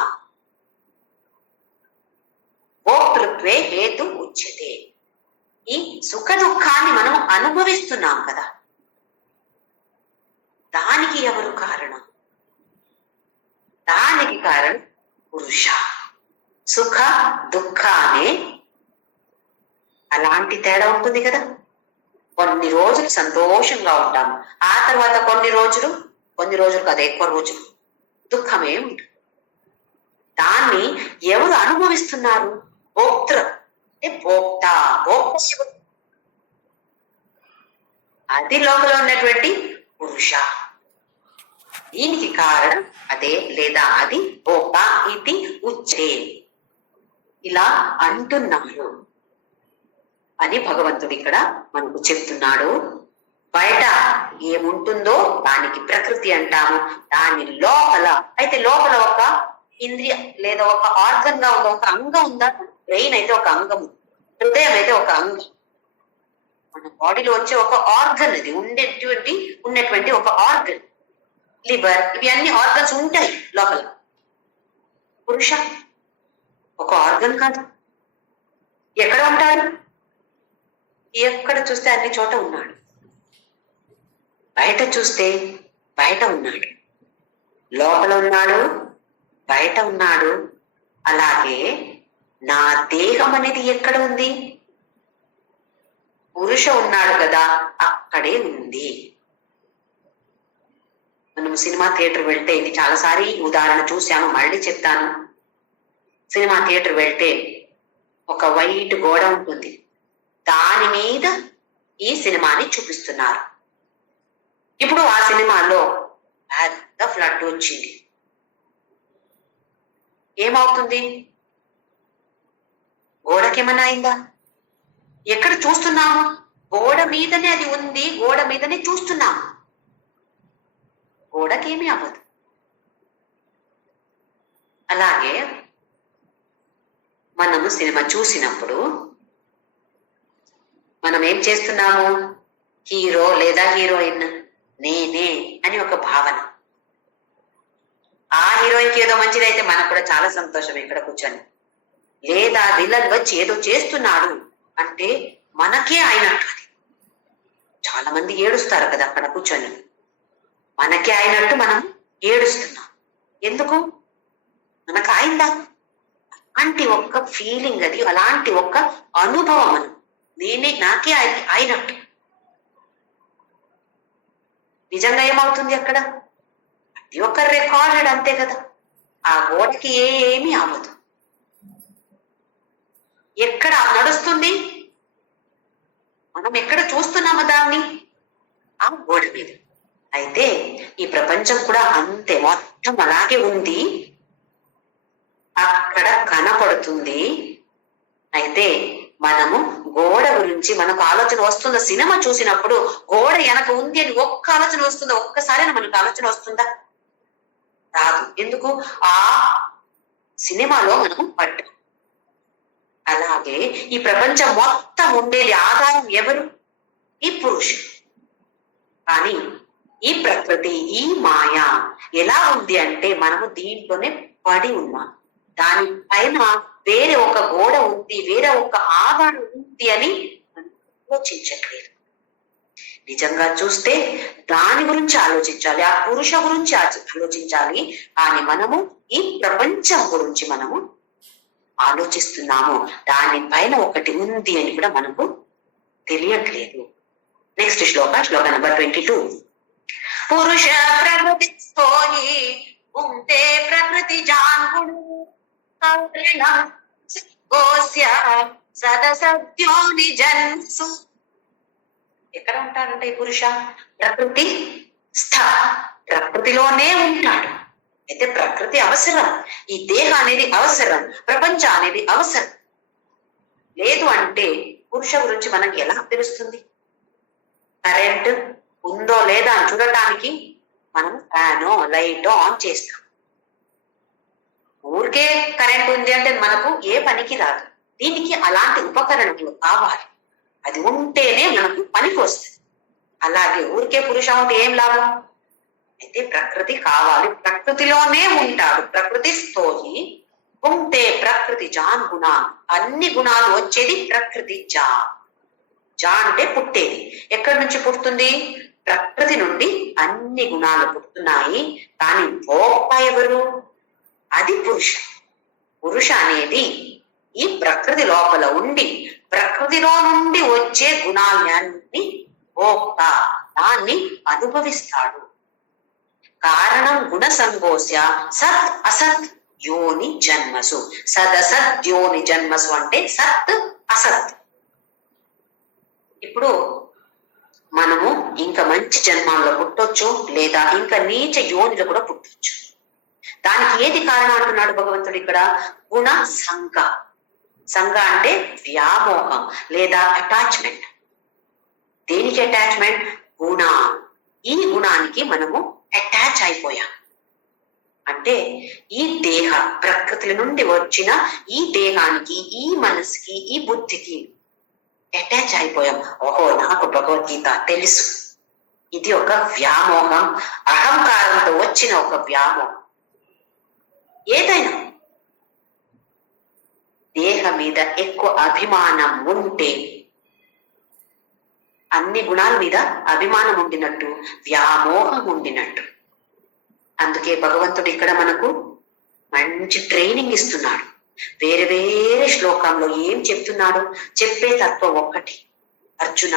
భోక్తృత్వే హేతు ఉచ్యతే. ఈ సుఖ దుఃఖాన్ని మనం అనుభవిస్తున్నాం కదా, దానికి ఎవరు కారణం? దానికి కారణం పురుష. సుఖ దుఃఖ అనే అలాంటి తేడా ఉంటుంది కదా. కొన్ని రోజులు సంతోషంగా ఉంటాము, ఆ తర్వాత కొన్ని రోజులు కదా, ఎక్కువ రోజులు దుఃఖమే ఉంటుంది. దాన్ని ఎవరు అనుభవిస్తున్నారు? భోక్తృ అంటే భోక్త, భోక్త అది లోపల ఉన్నటువంటి పురుష. దీనికి కారణం అదే లేదా అది భోక్త ఇది ఉచ్యతే. ఇలా అంటున్నాడు అని భగవంతుడు ఇక్కడ మనకు చెప్తున్నాడు. బయట ఏముంటుందో దానికి ప్రకృతి అంటాము, దాని లోపల. అయితే లోపల ఒక ఇంద్రియ లేదా ఒక ఆర్గన్ గా ఉన్న ఒక అంగం ఉందా? బ్రెయిన్ అయితే ఒక అంగం, హృదయం అయితే ఒక అంగం. మన బాడీలో వచ్చే ఒక ఆర్గన్, అది ఉన్నటువంటి ఒక ఆర్గన్. లివర్, ఇవి అన్ని ఆర్గన్స్ ఉంటాయి లోపల. పురుష ఒక ఆర్గన్ కాదు. ఎక్కడ ఉంటాడు? ఎక్కడ చూస్తే అన్ని చోట ఉన్నాడు. బయట చూస్తే బయట ఉన్నాడు, లోపల ఉన్నాడు, బయట ఉన్నాడు. అలాగే నా దేహం అనేది ఎక్కడ ఉంది? పురుష ఉన్నాడు కదా, అక్కడే ఉంది. మనం సినిమా థియేటర్ వెళ్తే, ఇది చాలాసారి ఉదాహరణ చూసాము, మళ్ళీ చెప్తాను. సినిమా థియేటర్ వెళ్తే ఒక వైట్ గోడ ఉంటుంది, దాని మీద ఈ సినిమాని చూపిస్తున్నారు. ఇప్పుడు ఆ సినిమాలో పెద్ద ఫ్లడ్ వచ్చింది. ఏమవుతుంది? గోడకేమన్నా అయిందా? ఎక్కడ చూస్తున్నాము? గోడ మీదనే అది ఉంది, గోడ మీదనే చూస్తున్నాము. గోడకేమీ అవ్వదు. అలాగే మనము సినిమా చూసినప్పుడు మనం ఏం చేస్తున్నాము? హీరో లేదా హీరోయిన్ నేనే అని ఒక భావన. ఆ హీరోయిన్కి ఏదో మంచిదైతే మనకు కూడా చాలా సంతోషం ఇక్కడ కూర్చొని. లేదా విలన్ వచ్చి ఏదో చేస్తున్నాడు అంటే మనకే అయినట్టు. అది చాలా మంది ఏడుస్తారు కదా అక్కడ కూర్చొని. మనకే అయినట్టు మనం ఏడుస్తున్నాం. ఎందుకు? మనకు అయిందా? అలాంటి ఒక్క ఫీలింగ్, అది అలాంటి ఒక్క అనుభవం. నాకే అయినట్టు. నిజంగా ఏమవుతుంది అక్కడ? అది ఒక రికార్డెడ్, అంతే కదా. ఆ గోడకి ఏమీ అవ్వదు. ఎక్కడ నడుస్తుంది? మనం ఎక్కడ చూస్తున్నాము దాన్ని? ఆ గోడ మీద. అయితే ఈ ప్రపంచం కూడా అంతే, మొత్తం అలాగే ఉంది, అక్కడ కనపడుతుంది. అయితే మనము గోడ గురించి మనకు ఆలోచన వస్తుందా? సినిమా చూసినప్పుడు గోడ వెనక ఉంది అని ఒక్క ఆలోచన వస్తుందా? ఒక్కసారైనా మనకు ఆలోచన వస్తుందా? రాదు. ఎందుకు? ఆ సినిమాలో మనము పడ్డాం. అలాగే ఈ ప్రపంచం మొత్తం ఉండేది ఆధారం ఎవరు? ఈ పురుషుడు. కానీ ఈ ప్రకృతి, ఈ మాయ ఎలా ఉంది అంటే మనము దీంట్లోనే పడి ఉన్నాం. దానిపైన వేరే ఒక గోడ ఉంది, వేరే ఒక ఆధారం ఉంది అని ఆలోచించట్లేదు. నిజంగా చూస్తే దాని గురించి ఆలోచించాలి, ఆ పురుష గురించి ఆలోచించాలి. కానీ మనము ఈ ప్రపంచం గురించి మనము ఆలోచిస్తున్నాము. దానిపైన ఒకటి ఉంది అని కూడా మనకు తెలియట్లేదు. నెక్స్ట్ శ్లోక నంబర్ 22. పురుష ప్రకృతి స్థోయి ఉంటే ప్రకృతి జాన్గుడు సదసత్యోని జన్సు. ఎక్కడ ఉంటాడంటే ఈ పురుష? ప్రకృతి స్థ, ప్రకృతిలోనే ఉంటాడు. అయితే ప్రకృతి అవసరం, ఈ దేహం అనేది అవసరం, ప్రపంచం అనేది అవసరం. లేదు అంటే పురుష గురించి మనకి ఎలా తెలుస్తుంది? కరెంట్ ఉందో లేదా అని చూడటానికి మనం ఫ్యానో లైటో ఆన్ చేస్తాం. ఊరికే కరెంట్ ఉంది అంటే మనకు ఏ పనికి రాదు. దీనికి అలాంటి ఉపకరణలు కావాలి, అది ఉంటేనే మనకు పనికి వస్తుంది. అలాగే ఊరికే పురుష ఉంటే ఏం లాభం? అయితే ప్రకృతి కావాలి, ప్రకృతిలోనే ఉంటాడు. ప్రకృతి స్థోయి ఉంటే ప్రకృతి జాన్ గుణ, అన్ని గుణాలు వచ్చేది ప్రకృతి జా. జా అంటే పుట్టేది. ఎక్కడి నుంచి పుడుతుంది? ప్రకృతి నుండి అన్ని గుణాలు పుడుతున్నాయి. కానీ భోక్త ఎవరు? అది పురుష. పురుష అనేది ఈ ప్రకృతి లోపల ఉండి ప్రకృతిలో నుండి వచ్చే గుణాలన్నీ భోక్త, దాన్ని అనుభవిస్తాడు. కారణం గుణ సంగోస్య సత్ అసత్ యోని జన్మసు. సదసత్ యోని జన్మసు అంటే సత్ అసత్. ఇప్పుడు మనము ఇంకా మంచి జన్మాల్లో పుట్టొచ్చు, లేదా ఇంకా నీచ యోనిలో కూడా పుట్టొచ్చు. దానికి ఏది కారణం అంటున్నాడు భగవంతుడు ఇక్కడ? గుణ సంగ. సంగ అంటే వ్యామోహం లేదా అటాచ్మెంట్. దేనికి అటాచ్మెంట్? గుణ. ఈ గుణానికి మనము అటాచ్ అయిపోయాం. అంటే ఈ దేహ ప్రకృతి నుండి వచ్చిన ఈ దేహానికి, ఈ మనసుకి, ఈ బుద్ధికి అటాచ్ అయిపోయాం. ఓహో, నాకు భగవద్గీత తెలుసు. ఇది ఒక వ్యామోహం, అహంకారంతో వచ్చిన ఒక వ్యామోహం. ఏదైనా దేహ మీద ఎక్కువ అభిమానం ఉంటే, అన్ని గుణాల మీద అభిమానం ఉండినట్టు వ్యామోహం ఉండినట్టు. అందుకే భగవంతుడు ఇక్కడ మనకు మంచి ట్రైనింగ్ ఇస్తున్నాడు. వేరే వేరే శ్లోకంలో ఏం చెప్తున్నాడు? చెప్పే తత్వం ఒక్కటి, అర్జున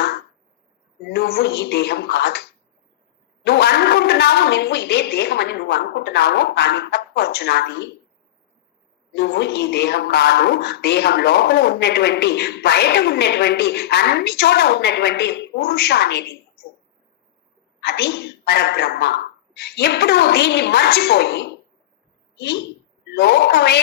నువ్వు ఈ దేహం కాదు. నువ్వు అనుకుంటున్నావు నువ్వు ఇదే దేహం అని నువ్వు అనుకుంటున్నావు, కానీ తప్పు అర్జునాది. నువ్వు ఈ దేహం కాదు. దేహం లోపల ఉన్నటువంటి, బయట ఉన్నటువంటి, అన్ని చోట ఉన్నటువంటి పురుష అనేది నువ్వు. అది పరబ్రహ్మ. ఎప్పుడు దీన్ని మర్చిపోయి ఈ లోకమే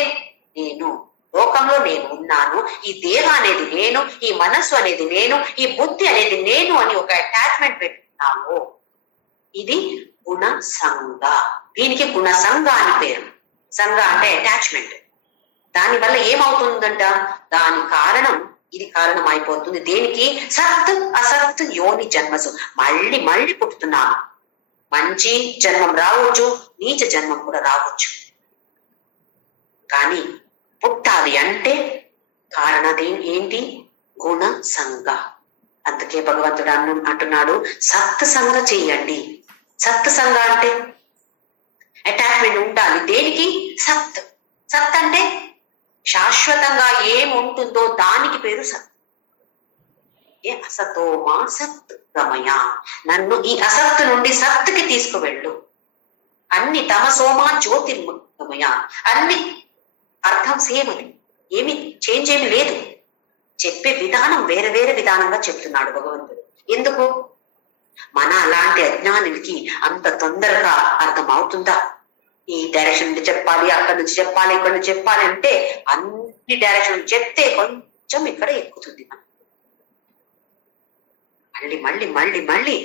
నేను, లోకంలో నేను ఉన్నాను, ఈ దేహం అనేది నేను, ఈ మనస్సు అనేది నేను, ఈ బుద్ధి అనేది నేను అని ఒక అటాచ్మెంట్ పెట్టుకున్నావు, ఇది గుణ సంగ. దీనికి గుణ సంగ అని పేరు. సంగ అంటే అటాచ్మెంట్. దాని వల్ల ఏమవుతుందంట? దాని కారణం ఇది కారణం అయిపోతుంది. దేనికి? సత్ అసత్ యోని జన్మసు. మళ్ళీ మళ్ళీ పుట్టుతున్నాను. మంచి జన్మం రావచ్చు, నీచ జన్మం కూడా రావచ్చు. కానీ పుట్టాలి అంటే కారణం ఏంటి? గుణ సంగ. అందుకే భగవంతుడు అంటున్నాడు సత్ సంగ చెయ్యండి. సత్ సంగ అంటే అటాచ్మెంట్ ఉండాలి. దేనికి? సత్. సత్ అంటే శాశ్వతంగా ఏముంటుందో దానికి పేరు సత్. ఏ అసతో మా సత్ గమయ, నన్ను ఈ అసత్తు నుండి సత్తుకి తీసుకువెళ్ళు. అన్ని తమసోమా జ్యోతిర్గమయ, అన్ని అర్థం సేమ్, అది ఏమి చేంజ్ ఏమి లేదు. చెప్పే విధానం వేరే వేరే విధానంగా చెప్తున్నాడు భగవంతుడు. ఎందుకు? మన అలాంటి అజ్ఞానులకి అంత తొందరగా అర్థం అవుతుందా? ఈ డైరెక్షన్ నుండి చెప్పాలి, అక్కడి నుంచి చెప్పాలి, ఇక్కడ నుంచి చెప్పాలి అంటే అన్ని డైరెక్షన్ చెప్తే కొంచెం ఇక్కడ ఎక్కుతుంది. మళ్ళీ మళ్ళీ మళ్ళీ మళ్ళీ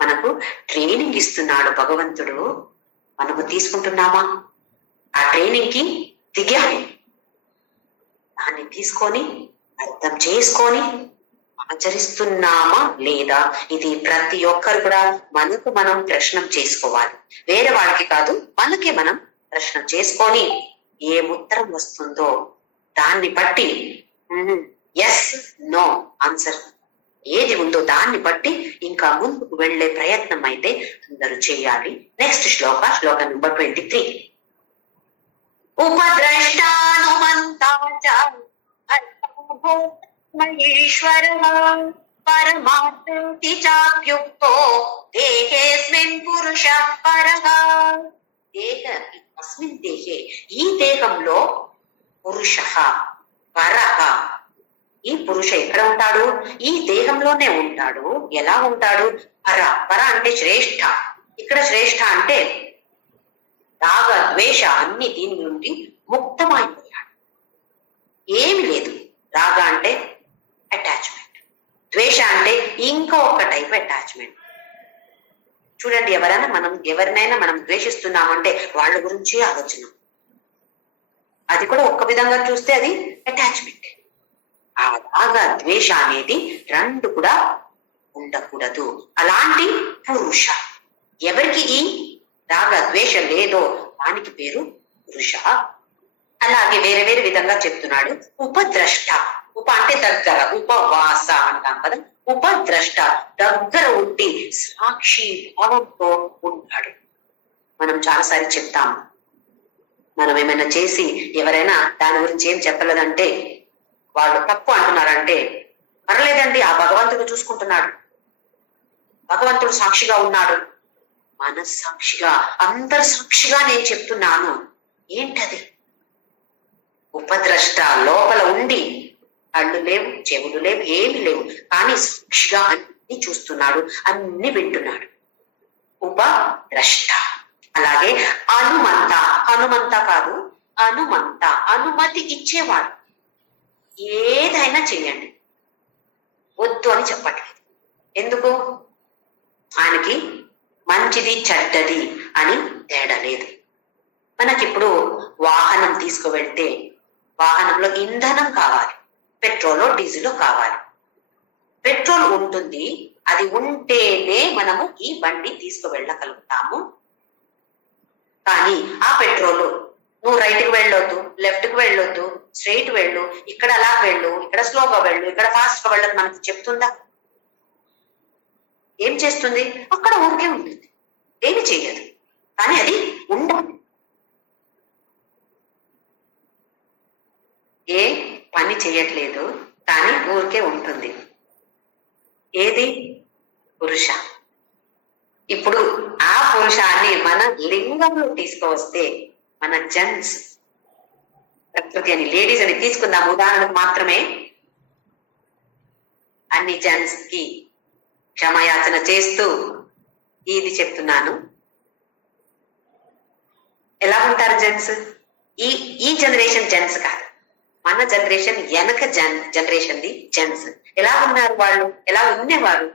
మనకు ట్రైనింగ్ ఇస్తున్నాడు భగవంతుడు. మనము తీసుకుంటున్నామా? ఆ ట్రైనింగ్ కి దిగాము. దాన్ని తీసుకొని అర్థం చేసుకొని ఆచరిస్తున్నామా లేదా? ఇది ప్రతి ఒక్కరు కూడా మనకు మనం ప్రశ్న చేసుకోవాలి. వేరే వాళ్ళకి కాదు, మనకి మనం ప్రశ్న చేసుకొని ఏ ఉత్తరం వస్తుందో దాన్ని బట్టి ఎస్ నో ఆన్సర్ ఏది ఉందో దాన్ని బట్టి ఇంకా ముందుకు వెళ్లే ప్రయత్నం అయితే అందరూ చేయాలి. నెక్స్ట్ శ్లోక నెంబర్ 23. ఉపద్రష్టానుమంతాచ పరమాత్మేతి చాప్యుక్తో దేహేస్మిన్ పురుషః పరః. అస్మిన్ దేహే, ఈ దేహంలో పురుషః పరః. ఈ పురుష ఎక్కడ ఉంటాడు? ఈ దేహంలోనే ఉంటాడు. ఎలా ఉంటాడు? పర. పర అంటే శ్రేష్ఠ. ఇక్కడ శ్రేష్ఠ అంటే రాగ ద్వేష అన్ని దీని నుండి ముక్తమైపోయాడు. ఏమి లేదు. రాగ అంటే అటాచ్మెంట్, ద్వేష అంటే ఇంకో ఒక టైప్ అటాచ్మెంట్. చూడండి, ఎవరినైనా మనం ద్వేషిస్తున్నామంటే వాళ్ళ గురించి ఆలోచన. అది కూడా ఒక్క విధంగా చూస్తే అది అటాచ్మెంట్. ఆ రాగ ద్వేష అనేది రెండు కూడా ఉండకూడదు. అలాంటి పురుష, ఎవరికి ఈ రాగ ద్వేష లేదో దానికి పేరు పురుష. అలాగే వేరే వేరే విధంగా చెప్తున్నాడు. ఉపద్రష్ట. ఉప అంటే దగ్గర, ఉపవాస అంటాం కదా. ఉపద్రష్ట దగ్గర ఉండి సాక్షి భావంతో ఉంటాడు. మనం చాలాసారి చెప్తాము, మనం ఏమైనా చేసి ఎవరైనా దాని గురించి ఏం చెప్పలేదంటే వాళ్ళు తప్పు అంటున్నారంటే పర్లేదండి, ఆ భగవంతుడు చూసుకుంటున్నాడు, భగవంతుడు సాక్షిగా ఉన్నాడు. మనస్సాక్షిగా, అందరు సాక్షిగా నేను చెప్తున్నాను. ఏంటది? ఉపద్రష్ట లోపల ఉండి కళ్ళు లేవు, చెవులు లేవు, ఏమి లేవు, కానీ సాక్షిగా అన్ని చూస్తున్నాడు, అన్ని వింటున్నాడు. ఉపద్రష్ట. అలాగే అనుమంత. హనుమంత కాదు, అనుమంత. అనుమతి ఇచ్చేవాడు. ఏదైనా చెయ్యండి, వద్దు అని చెప్పట్లేదు. ఎందుకు? ఆయనకి మంచిది చెడ్డది అని తేడా లేదు. మనకిప్పుడు వాహనం తీసుకువెళ్తే వాహనంలో ఇంధనం కావాలి, పెట్రోల్ డీజిల్ కావాలి. పెట్రోల్ ఉంటుంది, అది ఉంటేనే మనము ఈ బండి తీసుకువెళ్ళగలుగుతాము. కానీ ఆ పెట్రోల్ నువ్వు రైట్ కి వెళ్ళొద్దు, లెఫ్ట్ కి వెళ్ళొద్దు, స్ట్రైట్ వెళ్ళు, ఇక్కడ అలా వెళ్ళు, ఇక్కడ స్లోగా వెళ్ళు, ఇక్కడ ఫాస్ట్ గా వెళ్ళదు మనకు చెప్తుందా? ఏం చేస్తుంది? అక్కడ ఊరికే ఉంటుంది, ఏమి చెయ్యదు. కానీ అది ఉండాలి. ఏ పని చేయట్లేదు కానీ ఊరికే ఉంటుంది. ఏది? పురుష. ఇప్పుడు ఆ పురుషాన్ని మన లింగంలో తీసుకువస్తే మన జెంట్స్, ప్రకృతి అని లేడీస్ అని తీసుకుందాం ఉదాహరణకు మాత్రమే. అన్ని జెంట్స్ కి క్షమయాచన చేస్తూ ఇది చెప్తున్నాను. ఎలా ఉంటారు జెంట్స్? ఈ జనరేషన్ జెంట్స్ కాదు, మన జనరేషన్ వెనక జనరేషన్ ది జెంట్స్ ఎలా ఉన్నారు? వాళ్ళు ఎలా ఉండేవారు?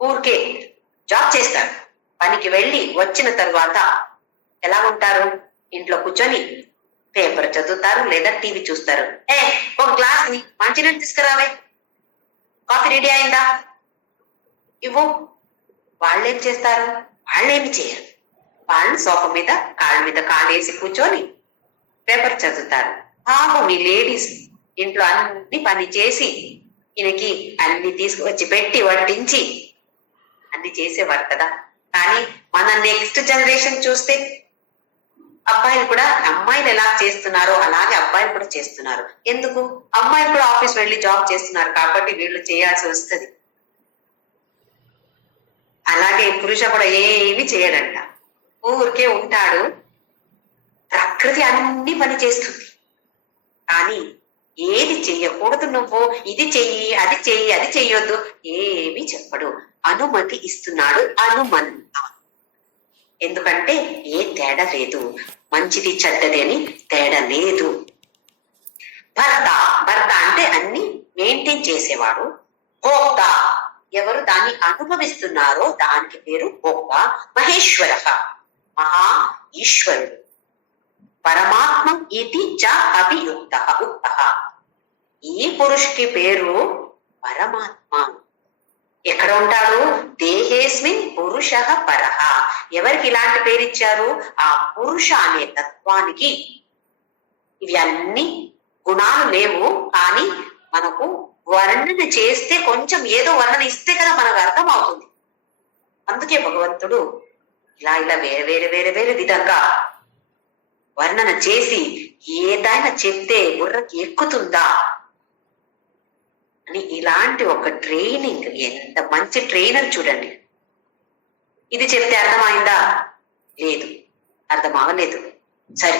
ఊరికే జాబ్ చేస్తారు, పనికి వెళ్ళి వచ్చిన తర్వాత ఎలా ఉంటారు? ఇంట్లో కూర్చొని పేపర్ చదువుతారు లేదా టీవీ చూస్తారు. ఒక గ్లాస్ ని మంచినీళ్ళు తీసుకురావే, కాఫీ రెడీ అయిందా, ఇవ్వు. వాళ్ళేం చేస్తారు? వాళ్ళేమి చేయరు. వాళ్ళు సోఫా మీద కాళ్ళ మీద కాళ్ళు వేసి కూర్చొని పేపర్ చదువుతారు. పాపం మీ లేడీస్ ఇంట్లో అన్ని పని చేసి ఈయనకి అన్ని తీసుకువచ్చి పెట్టి వడ్డించి అన్ని చేసేవారు కదా. కానీ మన నెక్స్ట్ జనరేషన్ చూస్తే అబ్బాయిలు కూడా అమ్మాయిలు ఎలా చేస్తున్నారో అలాగే అబ్బాయిలు కూడా చేస్తున్నారు. ఎందుకు? అమ్మాయిలు కూడా ఆఫీస్ వెళ్ళి జాబ్ చేస్తున్నారు కాబట్టి వీళ్ళు చేయాల్సి వస్తుంది. అలాగే పురుష కూడా ఏమి చేయడంట, ఊరికే ఉంటాడు. ప్రకృతి అన్ని పని చేస్తుంది కానీ ఏది చెయ్యకూడదు, నువ్వు ఇది చెయ్యి అది చెయ్యి అది చెయ్యొద్దు ఏమి చెప్పడు. అనుమతి ఇస్తున్నాడు, అనుమంత. ఎందుకంటే ఏ తేడా లేదు, మంచిది చెడ్డది అని తేడా లేదు. భర్త, భర్త అంటే అన్ని మెయింటైన్ చేసేవాడు. భోక్త, ఎవరు దాన్ని అనుభవిస్తున్నారో దానికి పేరు భోక్త. మహేశ్వర, మహా ఈశ్వరుడు. పరమాత్మ ఇది చ అభియుక్త ఉక్త. ఈ పురుషుకి పేరు పరమాత్మ. ఎక్కడ ఉంటాడు? దేహేస్మిన్ పురుష పరః. ఎవరికి ఇలాంటి పేరు ఇచ్చారు? ఆ పురుష అనే తత్వానికి. ఇవి అన్ని గుణాలు లేవు కానీ మనకు వర్ణన చేస్తే కొంచెం ఏదో వర్ణన ఇస్తే కదా మనకు అర్థం అవుతుంది. అందుకే భగవంతుడు ఇలా ఇలా వేరే వేరే వేరే వేరే విధంగా వర్ణన చేసి ఏదైనా చెప్తే బుర్రకి ఎక్కుతుందా అని ఇలాంటి ఒక ట్రైనింగ్. ఎంత మంచి ట్రైనర్ చూడండి. ఇది చెప్తే అర్థమైందా? లేదు, అర్థం అవ్వలేదు. సరే,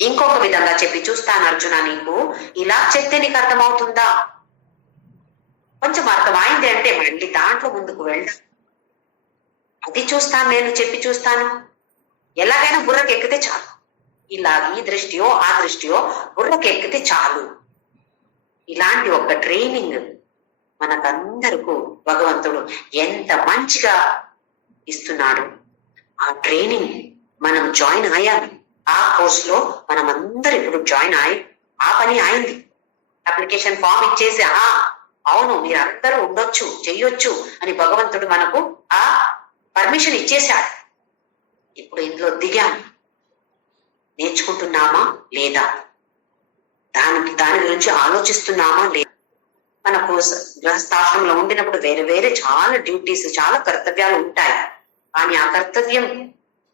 ఇంకొక విధంగా చెప్పి చూస్తాను అర్జున. నీకు ఇలా చెప్తే నీకు అర్థమవుతుందా? కొంచెం అర్థమైంది అంటే మళ్ళీ దాంట్లో ముందుకు వెళ్దాం. అది చూస్తాను, నేను చెప్పి చూస్తాను. ఎలాగైనా బుర్రకి ఎక్కితే చాలు. ఇలా ఈ దృష్టియో ఆ దృష్టియో బుర్రకి ఎక్కితే చాలు. ఇలాంటి ఒక ట్రైనింగ్ మనకందరకు భగవంతుడు ఎంత మంచిగా ఇస్తున్నాడు. ఆ ట్రైనింగ్ మనం జాయిన్ అయ్యాలి. ఆ కోర్స్ లో మనం అందరు ఇప్పుడు జాయిన్ అయ్యి ఆ పని అయింది. అప్లికేషన్ ఫామ్ ఇచ్చేసి అవును మీరు అందరూ ఉండొచ్చు చెయ్యొచ్చు అని భగవంతుడు మనకు ఆ పర్మిషన్ ఇచ్చేశాడు. ఇప్పుడు ఇందులో దిగాము. నేర్చుకుంటున్నామా లేదా, దాని గురించి ఆలోచిస్తున్నామా లేదా. మనకు గృహస్థాశ్రమంలో ఉండినప్పుడు వేరే వేరే చాలా డ్యూటీస్, చాలా కర్తవ్యాలు ఉంటాయి. కానీ ఆ కర్తవ్యం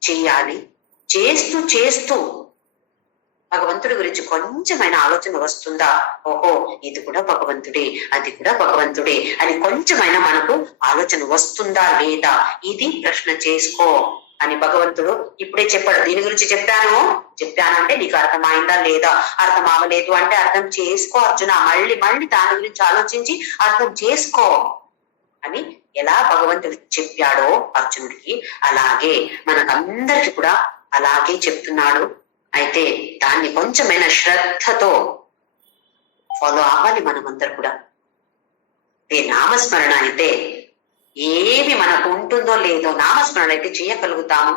చెయ్యాలి. చేస్తూ చేస్తూ భగవంతుడి గురించి కొంచెమైనా ఆలోచన వస్తుందా? ఓహో ఇది కూడా భగవంతుడే, అది కూడా భగవంతుడే అని కొంచెమైనా మనకు ఆలోచన వస్తుందా లేదా, ఇది ప్రశ్న చేసుకో అని భగవంతుడు ఇప్పుడే చెప్పాడు. దీని గురించి చెప్పానంటే నీకు అర్థమైందా లేదా, అర్థం అవ్వలేదు అంటే అర్థం చేసుకో అర్జున. మళ్ళీ మళ్ళీ దాని గురించి ఆలోచించి అర్థం చేసుకో అని ఎలా భగవంతుడు చెప్పాడో అర్జునుడికి, అలాగే మనకందరికి కూడా అలాగే చెప్తున్నాడు. అయితే దాన్ని కొంచెమైనా శ్రద్ధతో ఫాలో అవ్వాలి మనమందరు కూడా. నామస్మరణ అయితే ఏమి మనకు ఉంటుందో లేదో నామస్మరణ అయితే చేయగలుగుతాము.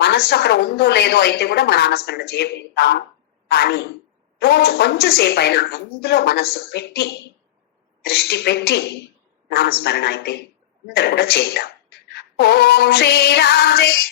మనస్సు అక్కడ ఉందో లేదో అయితే కూడా మన నామస్మరణ చేయగలుగుతాము. కానీ రోజు కొంచెం సేపు అయినా అందులో మనస్సు పెట్టి దృష్టి పెట్టి నామస్మరణ అయితే అందరూ కూడా చేద్దాం. ఓం శ్రీరామ్ జయ